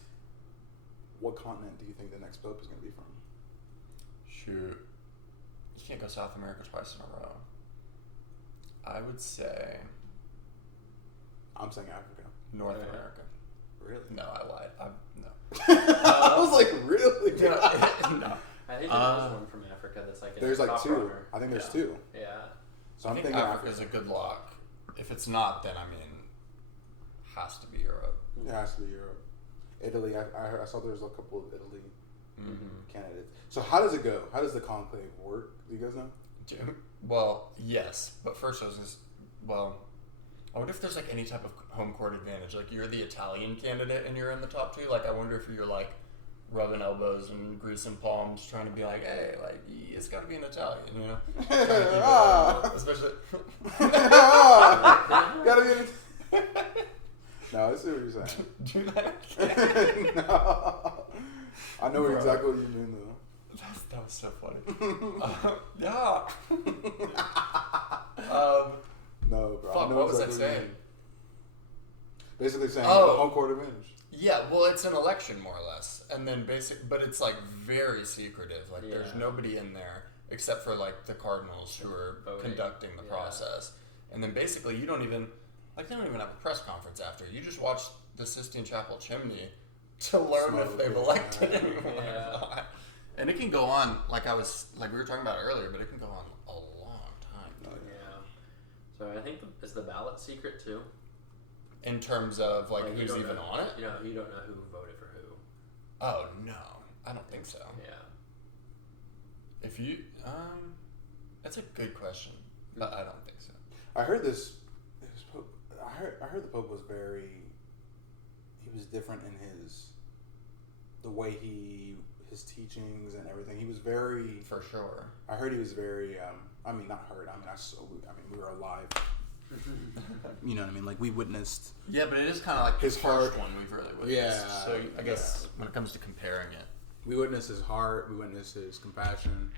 What continent do you think the next Pope is going to be from? Shoot. You can't go South America twice in a row. I would say I'm saying Africa. North Okay. America. Really? No, I lied. No. I was like, really? no. I think there's one from Africa that's like. There's like top two. runner. I think there's two. Yeah. So I I'm think thinking Africa's a good lock. If it's not, then I mean, has to be Europe. It has to be Europe. Italy. I saw there's a couple of Italy candidates. So how does it go? How does the conclave work? Do you guys know? Well, yes, but first I was just, I wonder if there's like any type of home court advantage. Like you're the Italian candidate and you're in the top two. Like I wonder if you're like rubbing elbows and greasing palms, trying to be like, hey, like it's got to be an Italian, you know? Trying to keep it, especially. Gotta be. No, I see what you're saying. Do that. No. I know Bro. exactly what you mean though. That was so funny. Yeah. No, bro. I Fuck, know what was I exactly saying? Basically saying Oh. home court advantage. Yeah, well, it's an election more or less, and then but it's like very secretive. Like there's Yeah. nobody in there except for like the Cardinals who are Voting. conducting the Yeah. process, and then basically they don't even have a press conference after. You just watch the Sistine Chapel chimney to learn if Smoke, they've yeah. elected anyone Yeah. or not. And it can go on, like we were talking about earlier, but it can go on a long time. Yeah. So I think is the ballot secret too? In terms of like who's even know, on it? You don't know who voted for who. Oh no, I don't think so. Yeah. If you, that's a good question, but I don't think so. I heard this. I heard the Pope was he was different in the way his teachings and everything. He was very, for sure. I heard he was very. Not heard. We were alive. You know what I mean? Like we witnessed. Yeah, but it is kind of like his the heart. first one we've really witnessed. Yeah. So I guess when it comes to comparing it, we witnessed his heart. We witnessed his compassion,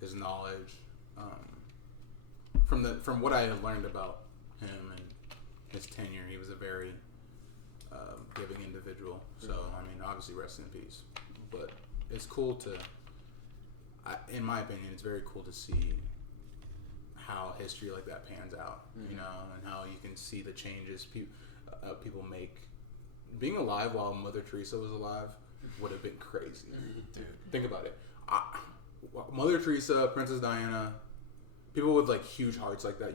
his knowledge. From what I have learned about him and his tenure, he was a very giving individual. So obviously, rest in peace. But it's cool in my opinion, it's very cool to see how history like that pans out, and how you can see the changes people make. Being alive while Mother Teresa was alive would have been crazy. dude. Think about it. Mother Teresa, Princess Diana, people with like huge hearts like that,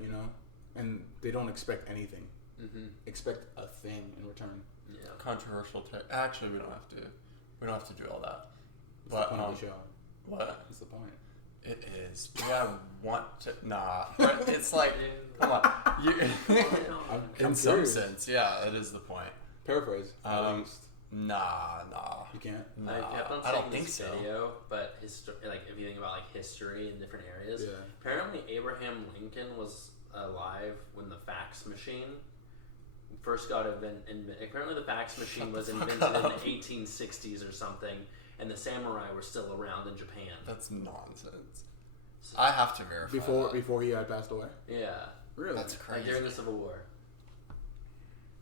and they don't expect anything. Expect a thing in return. Yeah. Controversial. Actually, we don't have to. We don't have to do all that. What's the point of the show? What? What's the point? It is. Yeah, want to. Nah. But it's like, come on. In some sense, yeah, it is the point. Paraphrase. At least. Nah. You can't? Nah. I kept on I don't seeing think this so. video, but like if you think about like history in different areas, apparently Abraham Lincoln was alive when the fax machine first got invented. Apparently the fax machine was invented in the 1860s or something, and the samurai were still around in Japan. That's nonsense. I have to verify Before he had passed away. Yeah. Really? That's crazy. Like during the Civil War.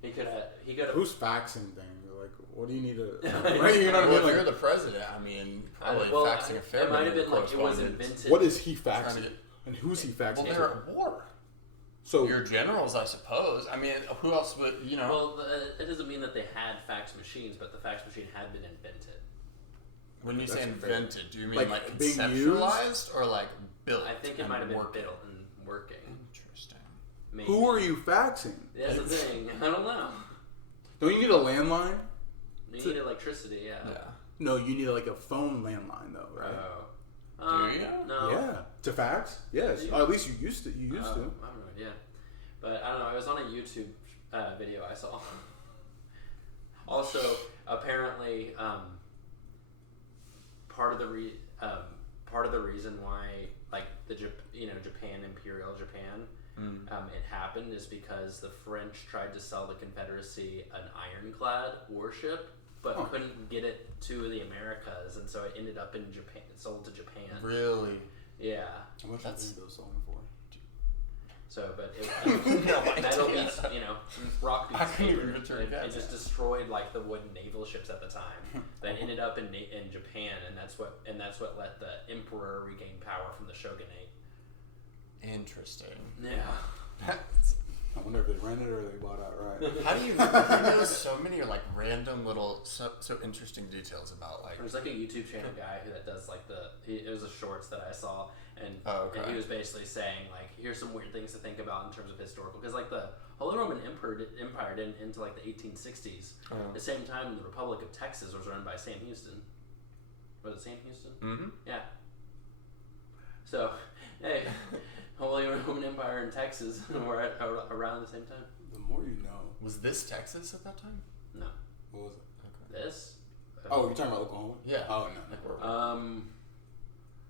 He could have. Who's faxing things? Like, what do you need to? Right, you know what I well, mean? if you're the president, probably faxing a fair It might have bit been of like it was correspondence. invented. What is he faxing? And who's he faxing? Well, they're at war. So your generals, I suppose. Who else would Well, it doesn't mean that they had fax machines, but the fax machine had been invented. When you say invented, do you mean like being conceptualized or like built? I think it might have been built and working. Interesting. Maybe. Who are you faxing? That's the thing. I don't know. Don't you need a landline? You need electricity, yeah. No, you need like a phone landline though, right? Do you? No. Yeah. To fax? Yes. Or at least you used to. You used to. I don't know, yeah. But I don't know. It was on a YouTube video I saw. Also, apparently, part of the reason why like Japan, Imperial Japan, it happened is because the French tried to sell the Confederacy an ironclad warship, but couldn't get it to the Americas, and so it ended up in Japan, sold to Japan. Really? Yeah. How much That's those selling for? So, but it, metal beats, rock beats paper. It just destroyed like the wooden naval ships at the time. That ended up in Japan, and that's what let the emperor regain power from the shogunate. Interesting. Yeah. I wonder if they rented or they bought outright. How do you know so many random little so interesting details about like? There's like a YouTube channel guy that does like it was a shorts that I saw, and he was basically saying like, here's some weird things to think about in terms of historical, because like the Holy Roman Empire didn't into like the 1860s. At the same time, the Republic of Texas was run by Sam Houston. Was it Sam Houston? Mm-hmm. Yeah. So, hey, Holy Roman Empire in Texas were around the same time. The more you know. Was this Texas at that time? No. What was it? This? Oh, you're talking about Oklahoma? Yeah. Oh, no.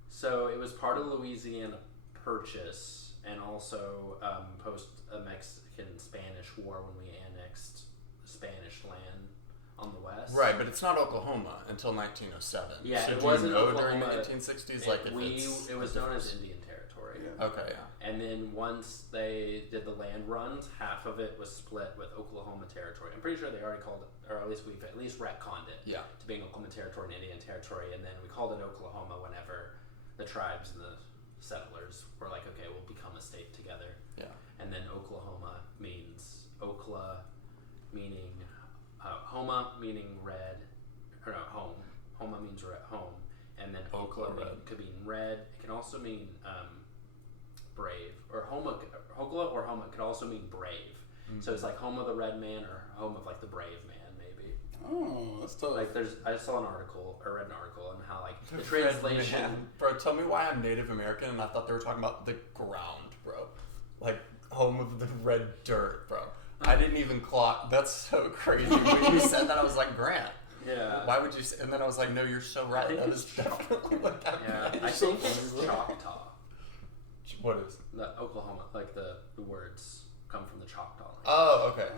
So it was part of Louisiana Purchase, and also post a Mexican-Spanish War when we annexed Spanish land on the west. Right, but it's not Oklahoma until 1907. Yeah, so it do wasn't you know Oklahoma. during the 1860s. It was known as Indian Territory. Yeah. Okay, yeah. And then once they did the land runs, half of it was split with Oklahoma Territory. I'm pretty sure they already called it, or at least we've retconned it to being Oklahoma Territory and Indian Territory, and then we called it Oklahoma whenever the tribes and the settlers were like, okay, we'll become a state together. Yeah. And then Oklahoma means Okla, meaning Homa meaning red, or no, home. Homa means home, and then Okla could mean red. It can also mean brave, or Hokla or Homa could also mean brave. Mm-hmm. So it's like home of the red man or home of like the brave man, maybe. Oh, that's tough. Like I saw an article or read an article on how like the translation. Bro, tell me why I'm Native American and I thought they were talking about the ground, bro. Like home of the red dirt, bro. I didn't even clock. That's so crazy. When you said that, I was like, Grant. Yeah. Why would you say? And then I was like, no, you're so right. That is definitely what that means. I think it's Choctaw. What is? The Oklahoma, like the words come from the Choctaw language. Oh, okay.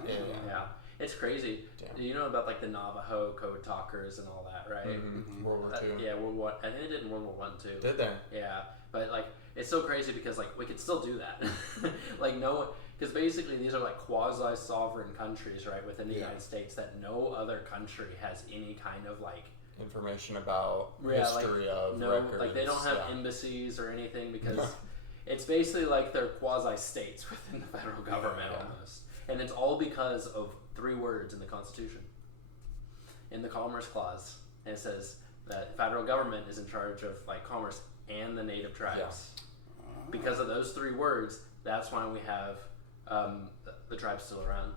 Yeah. It's crazy. Damn. You know about like the Navajo code talkers and all that, right? Mm-hmm. World War II. Yeah, World War. I think they did in World War One too. Did they? Yeah, but like it's so crazy because like we could still do that. Like no one, because basically these are like quasi-sovereign countries, right, within the United States that no other country has any kind of like information about history of no, records. like they don't have embassies or anything because it's basically like they're quasi-states within the federal government almost, and it's all because of 3 words in the Constitution, in the Commerce Clause, and it says that federal government is in charge of like commerce and the native tribes. Yeah. Because of those 3 words, that's why we have the tribes still around,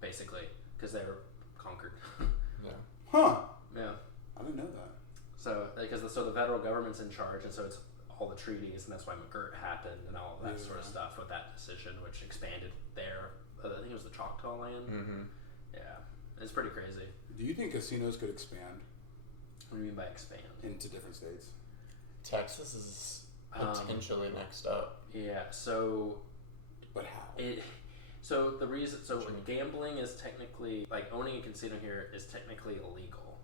basically, because they were conquered. Huh. Yeah. I didn't know that. So, because the federal government's in charge, and so it's all the treaties, and that's why McGirt happened and all of that sort of stuff with that decision, which expanded their, I think it was the Choctaw land. Mm-hmm. Yeah, it's pretty crazy. Do you think casinos could expand? What do you mean by expand? Into different states. Texas is potentially next up. Yeah. So. But how? So the reason. So gambling is technically like owning a casino here is technically illegal.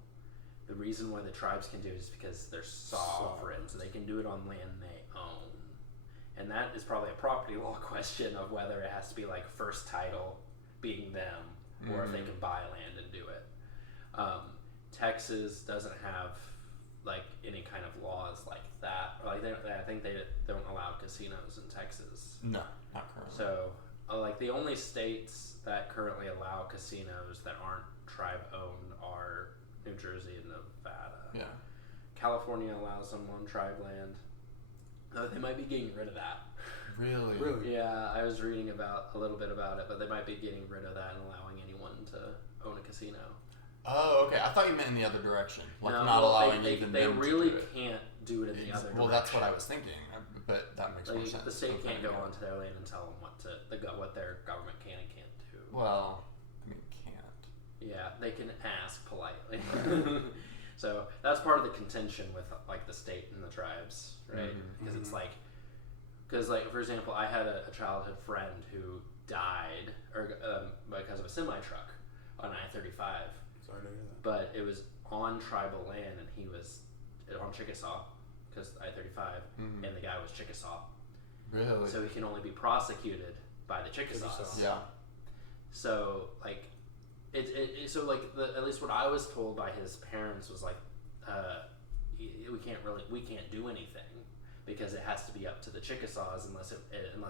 The reason why the tribes can do it is because they're sovereign, so they can do it on land they own. And that is probably a property law question of whether it has to be like first title being them, or if they can buy land and do it. Texas doesn't have like any kind of laws like that. Like I think they don't allow casinos in Texas. No, not currently. So like the only states that currently allow casinos that aren't tribe owned are New Jersey and Nevada. Yeah. California allows them on tribe land. They might be getting rid of that. Really? Yeah, I was reading a little bit about it, but they might be getting rid of that and allowing anyone to own a casino. Oh, okay. I thought you meant in the other direction, like no, not allowing they even they them really to do it. Can't do it in the other direction. Well, that's what I was thinking, but that makes more sense. The state can't go onto their land and tell them what their government can and can't do. Well, I mean, can't. Yeah, they can ask politely. So that's part of the contention with like the state and the tribes, right? Because it's like, for example, I had a childhood friend who died because of a semi truck on I-35. Sorry to hear that. But it was on tribal land, and he was on Chickasaw because I-35, and the guy was Chickasaw. Really? So he can only be prosecuted by the Chickasaws. Yeah. So like, at least what I was told by his parents was like, we can't do anything because it has to be up to the Chickasaws unless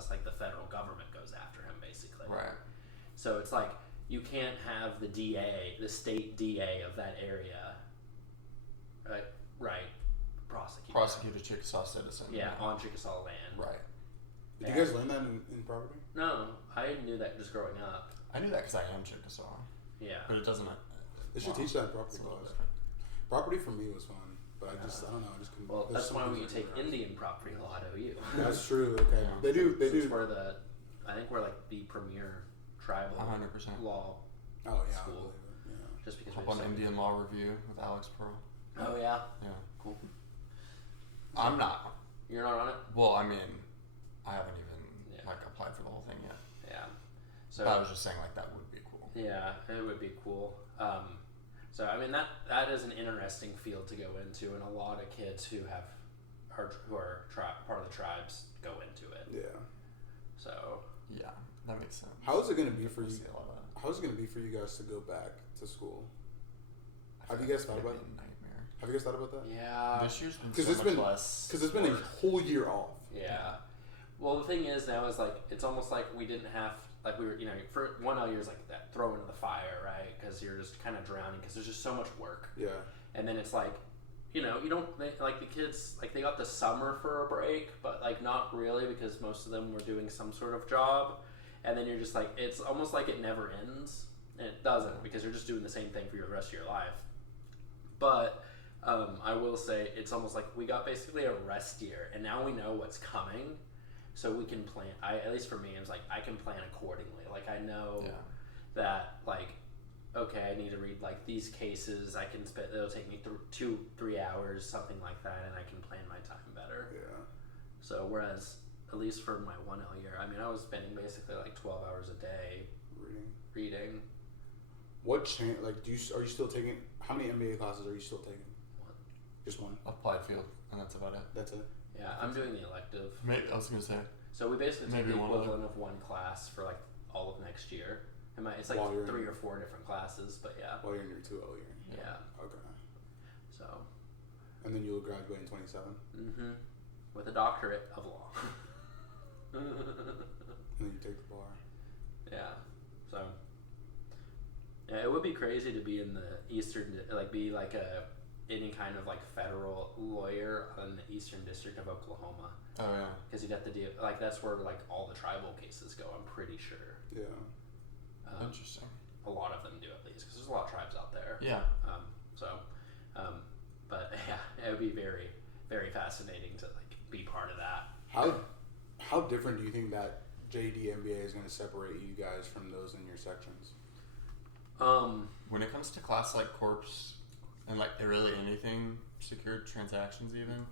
like the federal government goes after him, basically. Right. So it's like you can't have the state DA of that area, prosecute a Chickasaw citizen. Yeah, on Chickasaw land. Right. Did you guys learn that in property? No, I knew that just growing up. I knew that because I am Chickasaw. Yeah. But it doesn't. They should teach that in property class. Property for me was fun, but I don't know. I just couldn't. Well, that's why we take Indian property law at OU. That's true. Okay, Yeah. They do. I think we're like the premier tribal 100%. law school. Yeah. Just because Hop on Indian Law Review with Alex Pearl. Oh yeah. Yeah. Cool. I'm not. You're not on it? Well, I mean, I haven't even applied for the whole thing yet. Yeah. So but I was just saying that would be cool. Yeah, it would be cool. So I mean that is an interesting field to go into, and a lot of kids who are part of the tribes go into it. Yeah. So. Yeah, that makes sense. How is it going to be for you? How is it going to be for you guys to go back to school? Have you guys thought about it? Have you guys thought about that? Yeah. This year's been so much less. Because it's been a whole year off. Yeah. Well, the thing is now is like it's almost like we didn't have we were for all years like that throw into the fire, right? Because you're just kind of drowning because there's just so much work. Yeah. And then it's like you don't like the kids, like they got the summer for a break, but like not really because most of them were doing some sort of job, and then you're just like, it's almost like it never ends, and it doesn't because you're just doing the same thing for the rest of your life. But I will say it's almost like we got basically a rest year, and now we know what's coming, so we can plan. At least for me, it's like I can plan accordingly. Like I know that like, okay, I need to read like these cases. I can spend. It'll take me 2-3 hours, something like that, and I can plan my time better. Yeah. So whereas at least for my 1L year, I mean, I was spending basically like 12 hours a day reading. What change? Like, are you still taking? How many MBA classes are you still taking? One. Just one. Applied field, and that's about it. That's it. Yeah, I'm doing the elective. I was gonna say. So we basically take the equivalent of one class for like all of next year. It's like 3 or 4 different classes, but yeah. While you're in your 2L year. Yeah. Okay. So. And then you'll graduate in 27. Mm-hmm. With a doctorate of law. And then you take the bar. Yeah. So. Yeah, it would be crazy to be in the be like any kind of like federal lawyer in the Eastern District of Oklahoma. Oh yeah. Because you'd have to deal, like that's where like all the tribal cases go. I'm pretty sure. Yeah. Interesting. A lot of them do at least, because there's a lot of tribes out there. Yeah. But yeah, it would be very, very fascinating to like be part of that. How different do you think that JD MBA is going to separate you guys from those in your sections? When it comes to class like corps and like really anything secured transactions, even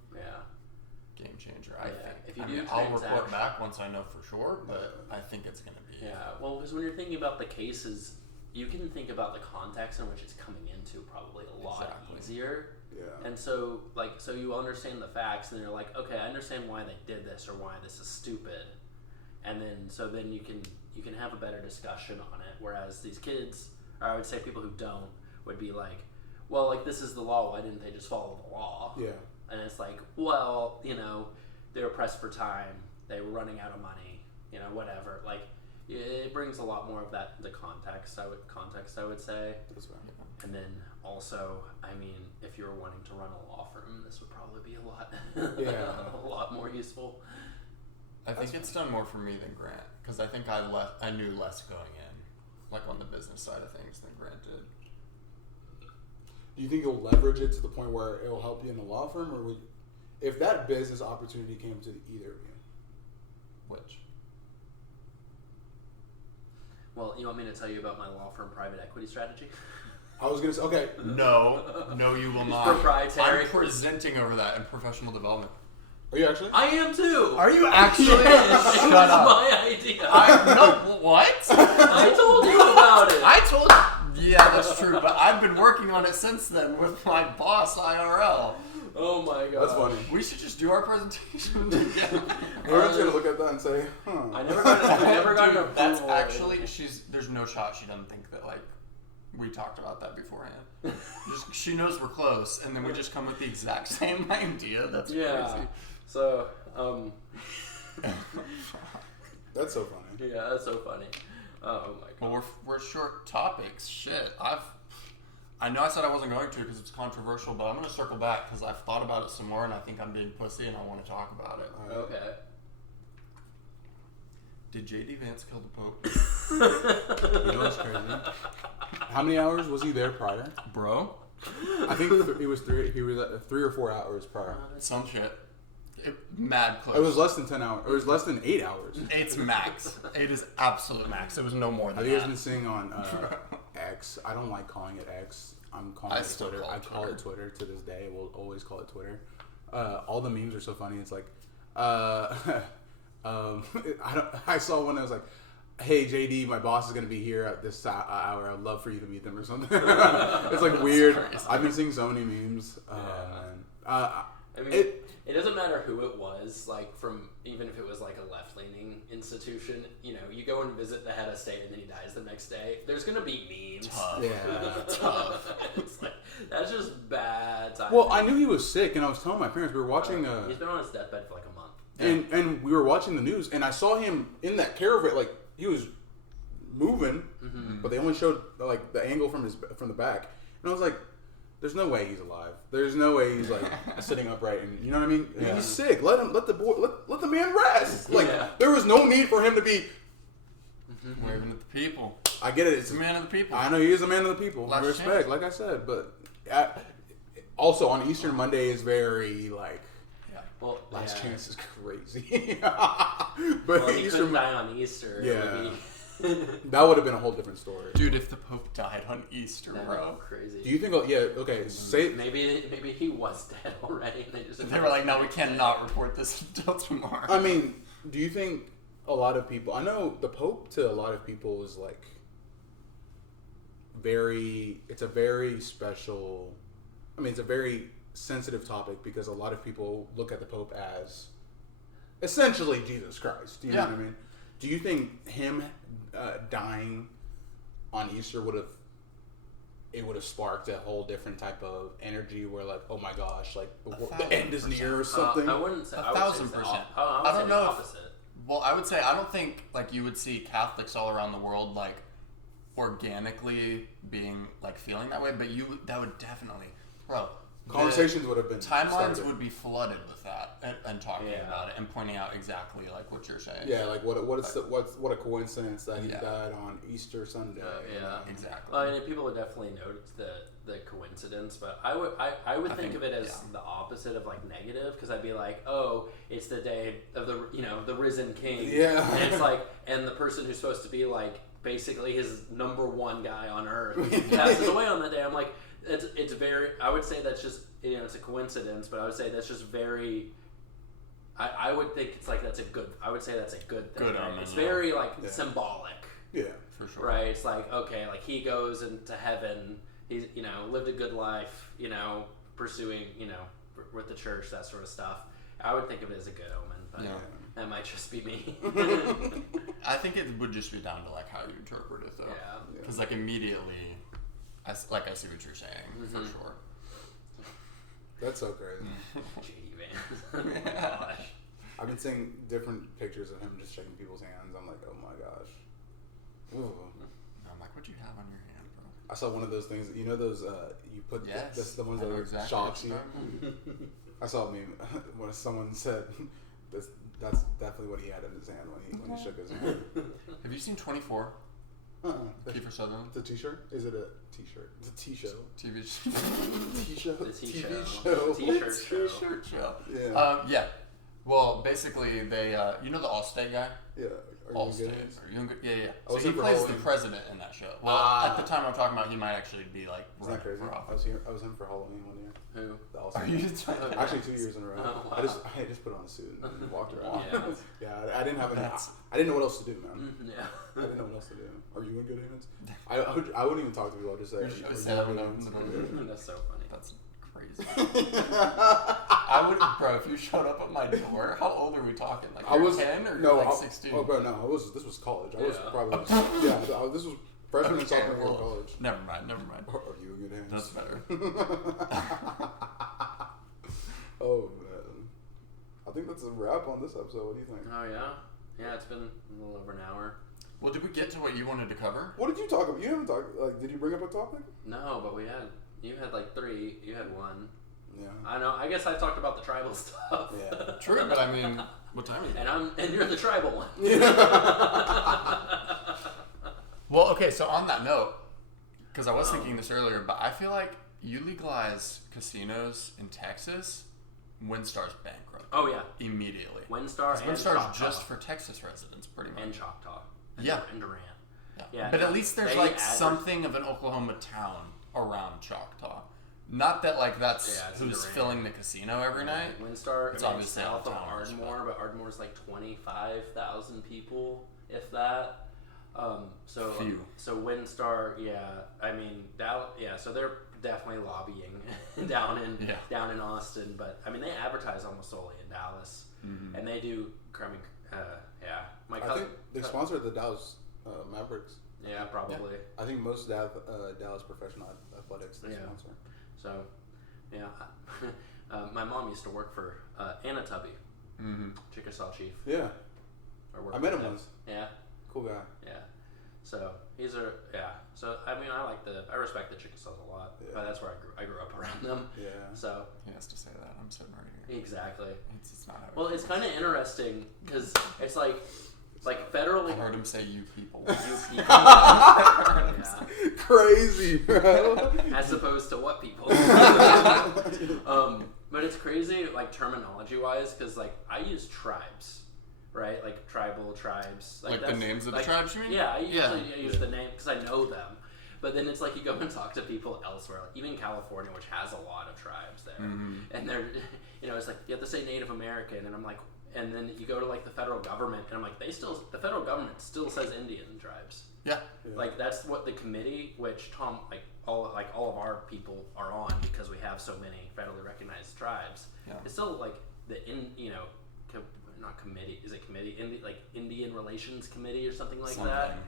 game changer. I think. I'll report back once I know for sure, but I think it's going to be. Yeah, well, because when you're thinking about the cases, you can think about the context in which it's coming into probably a lot easier. Yeah. And so you understand the facts, and you're like, okay, I understand why they did this or why this is stupid, and then you can have a better discussion on it. Whereas these kids, or I would say people who don't, would be like, well, like this is the law. Why didn't they just follow the law? Yeah. And it's like, well, they were pressed for time. They were running out of money. Whatever. Like, it brings a lot more of that into context. I would say. That's right. And then also, I mean, if you were wanting to run a law firm, this would probably be a lot more useful. I think it's done more for me than Grant, because I think I knew less going in, like on the business side of things, than Grant did. Do you think you'll leverage it to the point where it'll help you in the law firm, or if that business opportunity came to either of you? Which? Well, you want me to tell you about my law firm private equity strategy? I was going to say, okay. No, you will not. Proprietary. I'm presenting over that in professional development. Are you actually? I am too. Are you actually? Yes. Shut it was up. my idea. No, what? I told you about it. I told you. Yeah, that's true. But I've been working on it since then with my boss, IRL. Oh my god. That's funny. We should just do our presentation together. Everyone's going to look at that and say, I never got an approval. That's actually, there's no shot she doesn't think that, like, we talked about that beforehand. She knows we're close, and then we just come with the exact same idea. That's crazy. So, that's so funny. Yeah, that's so funny. Oh my god. Well, we're short topics. Shit, I know I said I wasn't going to because it's controversial, but I'm going to circle back because I've thought about it some more, and I think I'm being pussy, and I want to talk about it. Okay. Did J.D. Vance kill the Pope? You know what's crazy? How many hours was he there prior? Bro? I think he was 3 or 4 hours prior. Some shit. Mad close. It was less than 10 hours. It was less than 8 hours. It's max. It is absolute max. It was no more than that. Have you guys been seeing on X? I don't like calling it X. I'm calling it Twitter. I call it Twitter to this day. We'll always call it Twitter. All the memes are so funny. It's like, I saw one that was like, hey JD, my boss is gonna be here at this hour. I'd love for you to meet them or something. It's like weird. I've been seeing so many memes. I mean, it doesn't matter who it was. Like even if it was like a left-leaning institution, you go and visit the head of state and then he dies the next day. There's gonna be memes. Tough. Yeah, tough. It's like, that's just bad timing. Well, I knew he was sick, and I was telling my parents we were watching. He's been on his deathbed for like a month. And we were watching the news, and I saw him in that caravan, like he was moving, but they only showed like the angle from the back, and I was like, There's no way he's alive. There's no way he's like sitting upright, and you know what I mean. Yeah. He's sick. Let the man rest. Like there was no need for him to be waving at the people. I get it. It's He's a man of the people. I know he is a man of the people. Last Respect, chance. like I said, but also on Easter Monday is very like. Well, Last yeah. chance is crazy. But Well, he couldn't die on Easter. Yeah. That would have been a whole different story. Dude, if the Pope died on Easter, That bro. would be crazy. Do you think? Yeah. Okay. Say. Maybe he was dead already. And They were like, no, we cannot report this until tomorrow. I mean, do you think a lot of people? I know the Pope to a lot of people is like very. It's a very special. I mean, it's a very sensitive topic because a lot of people look at the Pope as essentially Jesus Christ. You know what I mean? Do you think him dying on Easter would have sparked a whole different type of energy where like, oh my gosh, like the end is near or something? I wouldn't say 1,000%. I don't know. Opposite. Well, I would say I don't think like you would see Catholics all around the world like organically being like feeling that way, but that would definitely, bro. Conversations would have been timelines started. would be flooded with that and talking about it and pointing out exactly like what you're saying. Yeah, like what a coincidence that he died on Easter Sunday. Exactly. Well, I mean, people would definitely note the coincidence, but I would think of it as the opposite of like negative, because I'd be like, oh, it's the day of the risen King. Yeah. And it's like, and the person who's supposed to be like basically his number one guy on earth passes away on that day. I'm like, it's very. I would say that's just it's a coincidence, but I would say that's just very. I would think it's like that's a good. I would say that's a good thing. Good right? omen, It's very like symbolic. Yeah, for sure. Right. It's like okay, like he goes into heaven. He's lived a good life. Pursuing with the church, that sort of stuff. I would think of it as a good omen, but that might just be me. I think it would just be down to like how you interpret it, though. Yeah. Because like immediately. I see what you're saying, for sure. That's so crazy. JD Vance. Gosh. I've been seeing different pictures of him just shaking people's hands. I'm like, oh my gosh. Ooh. I'm like, what do you have on your hand, bro? I saw one of those things. You know those you put the ones that exactly shocks you. I saw a meme when someone said that's definitely what he had in his hand when he shook his hand. Have you seen 24? Kiefer Sutherland. The T-shirt? Is it a T-shirt? It's a T-show. TV T-show. The T-show. T-shirt T-shirt show. Yeah. Yeah. Well, basically, they you know the Allstate guy. Yeah. Allstate. Yeah. So was he him for plays the Halloween. president in that show. Well, at the time I'm talking about, he might actually be like Isn't that crazy? for office. I was him for Halloween one year. Who? The Are you? Actually, 2 years in a row. Oh, wow. I just put on a suit and walked around. Yeah. I didn't have any. I didn't know what else to do, man. Yeah. I didn't know what else to do. Are you in good hands? I wouldn't even talk to people. I'd just say, You're just saying, That's so funny. That's crazy. I would, bro. If you showed up at my door, how old are we talking? Like I was 10 or no, like I, 16? Oh, bro, no. This was college. I was Yeah. probably this was freshman and sophomore year of college. Never mind. Are you in good hands? That's better. Oh man, I think that's a wrap on this episode. What do you think? Oh yeah, it's been a little over an hour. Well, did we get to what you wanted to cover? What did you talk about? You haven't talked. Like, did you bring up a topic? No, but you had like 3. You had 1. Yeah. I know. I guess I talked about the tribal stuff. Yeah. True, but I mean, what time is it? And you're the tribal one. Well, okay. So on that note, because I was thinking this earlier, but I feel like you legalize casinos in Texas, WinStar's bankrupt. Oh yeah, immediately. WinStar and WinStar's Choctaw. just for Texas residents, pretty much. And Choctaw. Yeah. And Durant. Yeah. But at least there's like something of an Oklahoma town around Choctaw. Not that like that's who's filling the casino every night. WinStar, It's I mean, obviously south of out of town, Ardmore, but Ardmore's like 25,000 people, if that. So WinStar, I mean, so they're definitely lobbying down in Austin, but I mean they advertise almost solely in Dallas, and they do. I mean, my cousin, I think they sponsored the Dallas Mavericks. Yeah, probably. Yeah. I think most Dallas professional athletics they sponsor. So, my mom used to work for Anna Tubby, Chickasaw Chief. Yeah, I met him once. Yeah. Cool guy. Yeah. So So I mean, I respect the Chickasaws a lot. Yeah. But that's where I grew up around them. Yeah. So He has to say that. I'm sitting right here. exactly. It's not how Well, it's kind of interesting because it's like federally. I heard him say "you people." You people. Yeah. Crazy, bro. As opposed to what people? But it's crazy, like terminology wise, because like I use tribes, right? Like tribal tribes. Like the names of the tribes, you mean? Yeah, I usually use the name because I know them. But then it's like you go and talk to people elsewhere, like even California, which has a lot of tribes there, and they're, it's like you have to say Native American, and I'm like, and then you go to like the federal government, and I'm like, the federal government still says Indian tribes. Yeah. Like that's what the committee, which Tom, all of our people are on because we have so many federally recognized tribes. Yeah. It's still like not committee. Is it committee? Indian Relations Committee or something like that.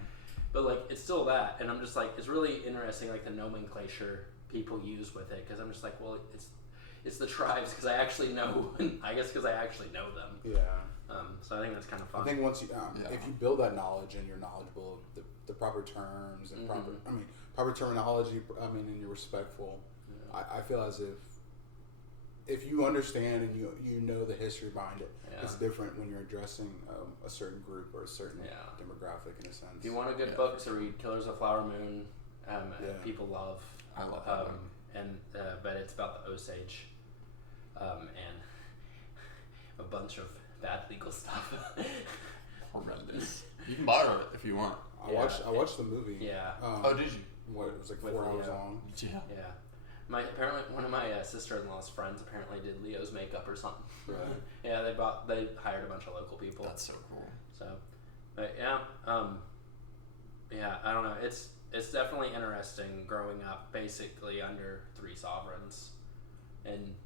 But like it's still that, and I'm just like it's really interesting like the nomenclature people use with it because I'm just like, well, it's the tribes because I actually know. I guess because I actually know them. Yeah. So I think that's kind of fun. I think once you, if you build that knowledge and you're knowledgeable of the proper terms and proper terminology, and you're respectful, I feel as if you understand and you know the history behind it, it's different when you're addressing a certain group or a certain demographic in a sense. If you want a good book to read, Killers of Flower Moon, people love. I love that one. But it's about the Osage, and a bunch of bad legal stuff. Horrendous. You can borrow it if you want. I watched the movie. Yeah. Oh, did you? What, it was like 4 hours long. Yeah. Yeah. Apparently one of my sister-in-law's friends apparently did Leo's makeup or something. Right. Yeah, they hired a bunch of local people. That's so cool. So, but I don't know. It's definitely interesting growing up basically under 3 sovereigns and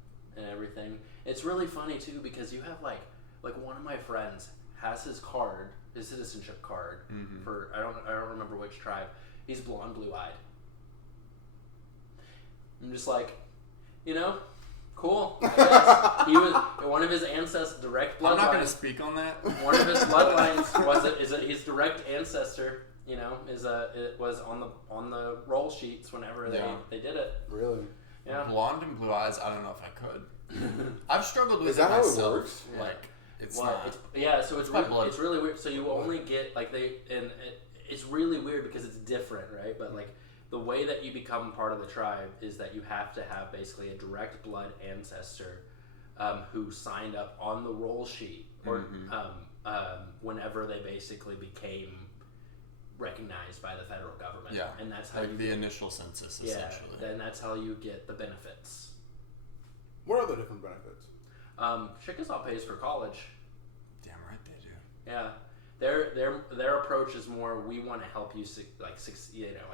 everything. It's really funny too because you have like one of my friends has his citizenship card for I don't remember which tribe. He's blonde, blue-eyed. I'm just like, cool. I guess. He was one of his ancestors, direct bloodline. I'm not going to speak on that. One of his bloodlines is his direct ancestor. It was on the roll sheets whenever they did it. Really? Yeah. Blonde and blue eyes. I don't know if I could. I've struggled with Is that it how myself. it works? Like it's well, not. So it's really weird. So you only get it's really weird because it's different, right? But like the way that you become part of the tribe is that you have to have basically a direct blood ancestor who signed up on the roll sheet or whenever they basically became recognized by the federal government. Yeah. And that's how like the initial census essentially. Then that's how you get the benefits. What are the different benefits? Chickasaw pays for college. Damn right they do. Yeah. Their approach is more we want to help you like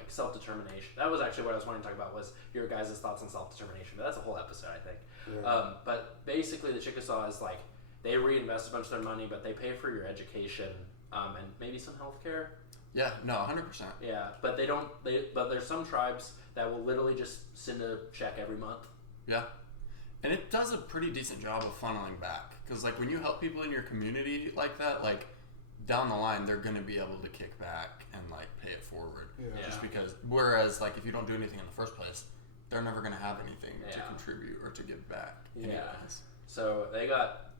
self-determination. That was actually what I was wanting to talk about was your guys' thoughts on self-determination, but that's a whole episode I think. Yeah. But basically the Chickasaw is like they reinvest a bunch of their money, but they pay for your education and maybe some health care. Yeah, no, 100%. Yeah, but but there's some tribes that will literally just send a check every month. Yeah. And it does a pretty decent job of funneling back. Because, like, when you help people in your community like that, like, down the line, they're going to be able to kick back and, like, pay it forward. Yeah. Just because, whereas, like, if you don't do anything in the first place, they're never going to have anything to contribute or to give back. Yeah. Anyways. So they got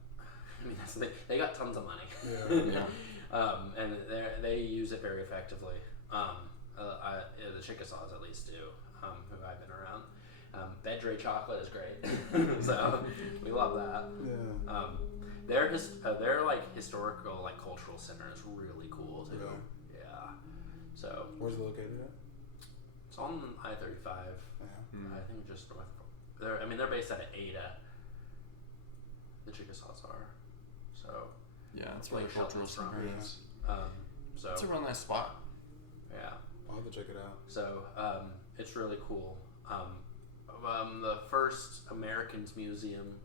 tons of money. Yeah. And they use it very effectively. The Chickasaws at least do, who I've been around. Bedre chocolate is great, so we love that. Yeah. Their like historical like cultural center is really cool too. Really? Yeah. So where's it located at? It's on I-35. Yeah. I think just north. They're based out of Ada. The Chickasaws are. So. Yeah, it's where the cultural center is. So it's a real nice spot. Yeah. I'll have to check it out. So it's really cool. The first Americans Museum.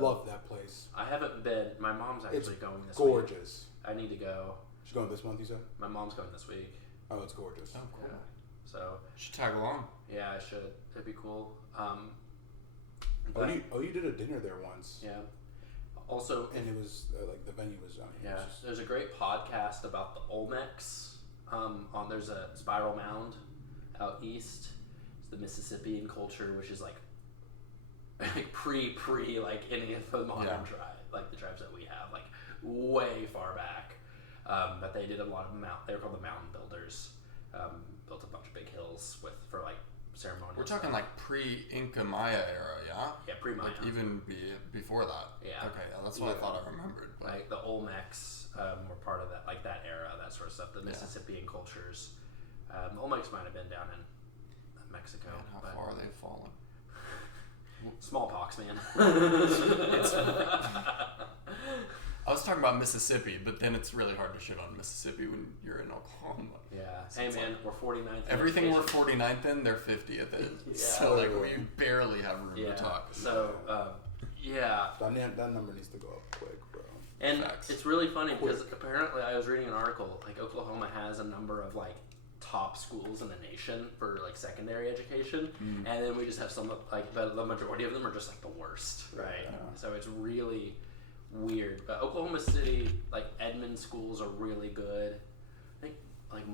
Love that place. I haven't been. My mom's actually going this gorgeous. week. I need to go. She's going this month, you said? My mom's going this week. Oh, it's gorgeous. Oh, cool. Yeah. So. You should tag along. Yeah, I should. It'd be cool. You did a dinner there once. Yeah. Also, and it was like the venue was on. Yeah. There's a great podcast about the Olmecs. there's a spiral mound out east. It's the Mississippian culture, which is like pre like any of the modern like the tribes that we have, like way far back. But they did a lot of they were called the mountain builders. Built a bunch of big hills for like ceremonial. We're talking like pre-Inca Maya era, yeah? Yeah, pre-Maya. Like even before that. Yeah. Okay, that's what I thought I remembered. Like the Olmecs were part of that, like that era, that sort of stuff. The Mississippian cultures. The Olmecs might have been down in Mexico. Man, how far are they fallen? Smallpox, man. I was talking about Mississippi, but then it's really hard to shit on Mississippi when you're in Oklahoma. Yeah. So hey, man, we're 49th. Everything we're 49th in, they're 50th in. So, like, we barely have room to talk. So, yeah. That number needs to go up quick, bro. And it's really funny because apparently I was reading an article, like, Oklahoma has a number of, like, top schools in the nation for, like, secondary education. And then we just have some, like, but the majority of them are just, like, the worst, right? Yeah. So it's really weird. But Oklahoma City, like Edmond schools are really good. I think like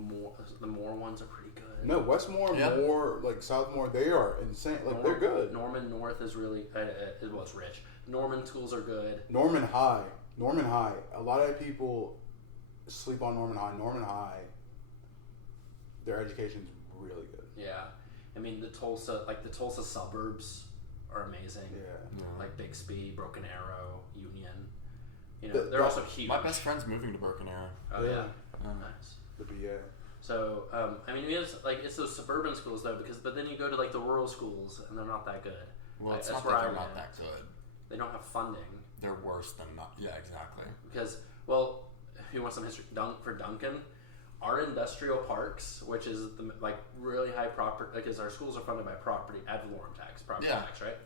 the Moore ones are pretty good. No, Westmore, Moore, like Southmore, they are insane. Like they're good. Norman North is really well, it's rich. Norman schools are good. Norman High. A lot of people sleep on Norman High. Norman High, their education's really good. Yeah, I mean the Tulsa suburbs are amazing. Yeah. Like Bixby, Broken Arrow, Union. You know, they're also huge. My best friend's moving to Broken Arrow. Oh yeah. Nice. The BA. So, I mean, it's those suburban schools though, but then you go to like the rural schools and they're not that good. Well, it's not that they're not that good. They don't have funding. They're worse than not. Yeah, exactly. Because, well, if you want some history, for Duncan, our industrial parks, which is the like really high property, because our schools are funded by property ad valorem tax, tax, right?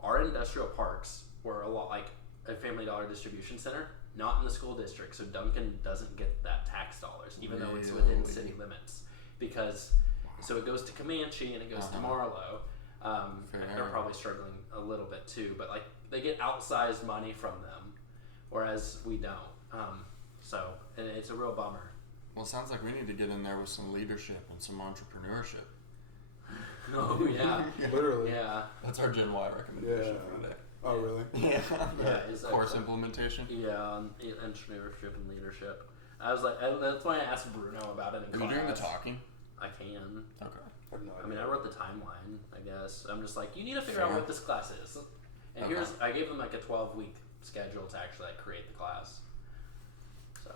Our industrial parks were a lot like a Family Dollar distribution center, not in the school district, so Duncan doesn't get that tax dollars, even though it's within city limits. So it goes to Comanche and it goes to Marlow. And they're probably struggling a little bit too, but like they get outsized money from them, whereas we don't. And it's a real bummer. Well, it sounds like we need to get in there with some leadership and some entrepreneurship. Oh yeah, literally. Yeah, that's our Gen Y recommendation for today. Oh really? Yeah. Is course implementation. Yeah, entrepreneurship and leadership. I was like, that's why I asked Bruno about it in class. Are you doing the talking? I can. Okay. I mean, I wrote the timeline. I guess I'm just like, you need to figure out what this class is. And I gave them like a 12-week schedule to actually like create the class. So.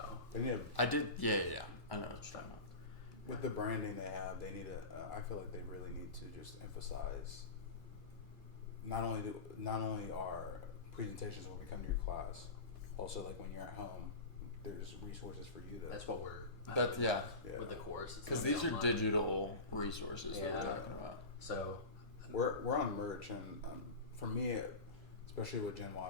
I did. Yeah. I know what you're talking about. With the branding they have, they need to. I feel like they really need to just emphasize. Not only our presentations when we come to your class, also like when you're at home, there's resources for you. That's what we're. With the course, because these are digital resources that we're talking about. So we're on merch, and for me, especially with Gen Y,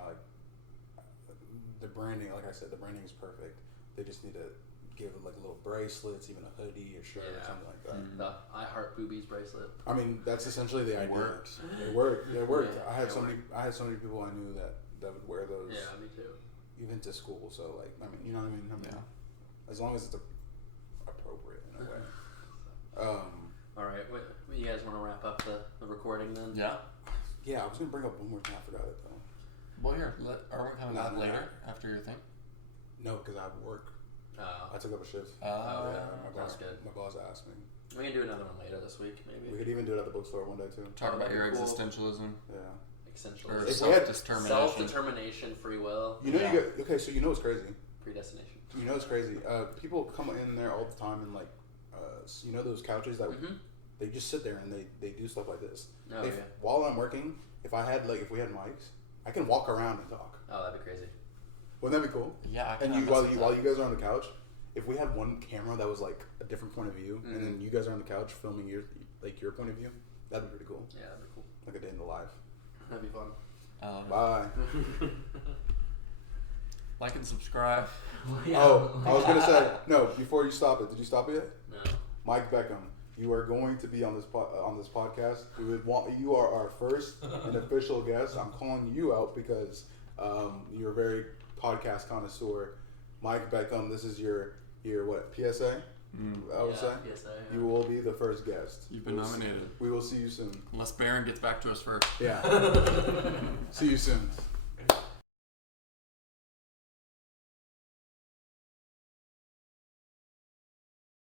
like the branding. Like I said, the branding is perfect. They just need to give like little bracelets, even a hoodie or shirt or something like that. The I Heart Boobies bracelet. I mean, that's essentially the idea. It worked. Yeah, I had so many people I knew that would wear those. Yeah, me too. Even to school. So like, I mean, you know what I mean? As long as it's appropriate in a way. All right, you guys want to wrap up the recording then? Yeah. Yeah, I was gonna bring up one more thing. I forgot it though. Well, here, are we coming back later after your thing? No, because I have work. I took up a shift. My boss asked me. We can do another one later this week, maybe. We could even do it at the bookstore one day too. Talk about your existentialism. Yeah. Existentialism. Or self-determination. Self-determination, free will. You know, okay. So you know what's crazy? Predestination. You know what's crazy? People come in there all the time and like, you know those couches that they just sit there and they do stuff like this. While I'm working, if we had mics, I can walk around and talk. Oh, that'd be crazy. Wouldn't that be cool? Yeah. While you guys are on the couch, if we had one camera that was like a different point of view, and then you guys are on the couch filming your point of view, that'd be pretty cool. Yeah, that'd be cool. Like a day in the life. That'd be fun. Bye. Like and subscribe. Oh, I was gonna say no. Before you stop it, did you stop it yet? No. Mike Beckham, you are going to be on this podcast. You are our first and official guest. I'm calling you out because you're a very podcast connoisseur. Mike Beckham, this is your what PSA? I would say. Yes, I am. You will be the first guest. You've been nominated. We will see you soon. Unless Baron gets back to us first. Yeah. See you soon.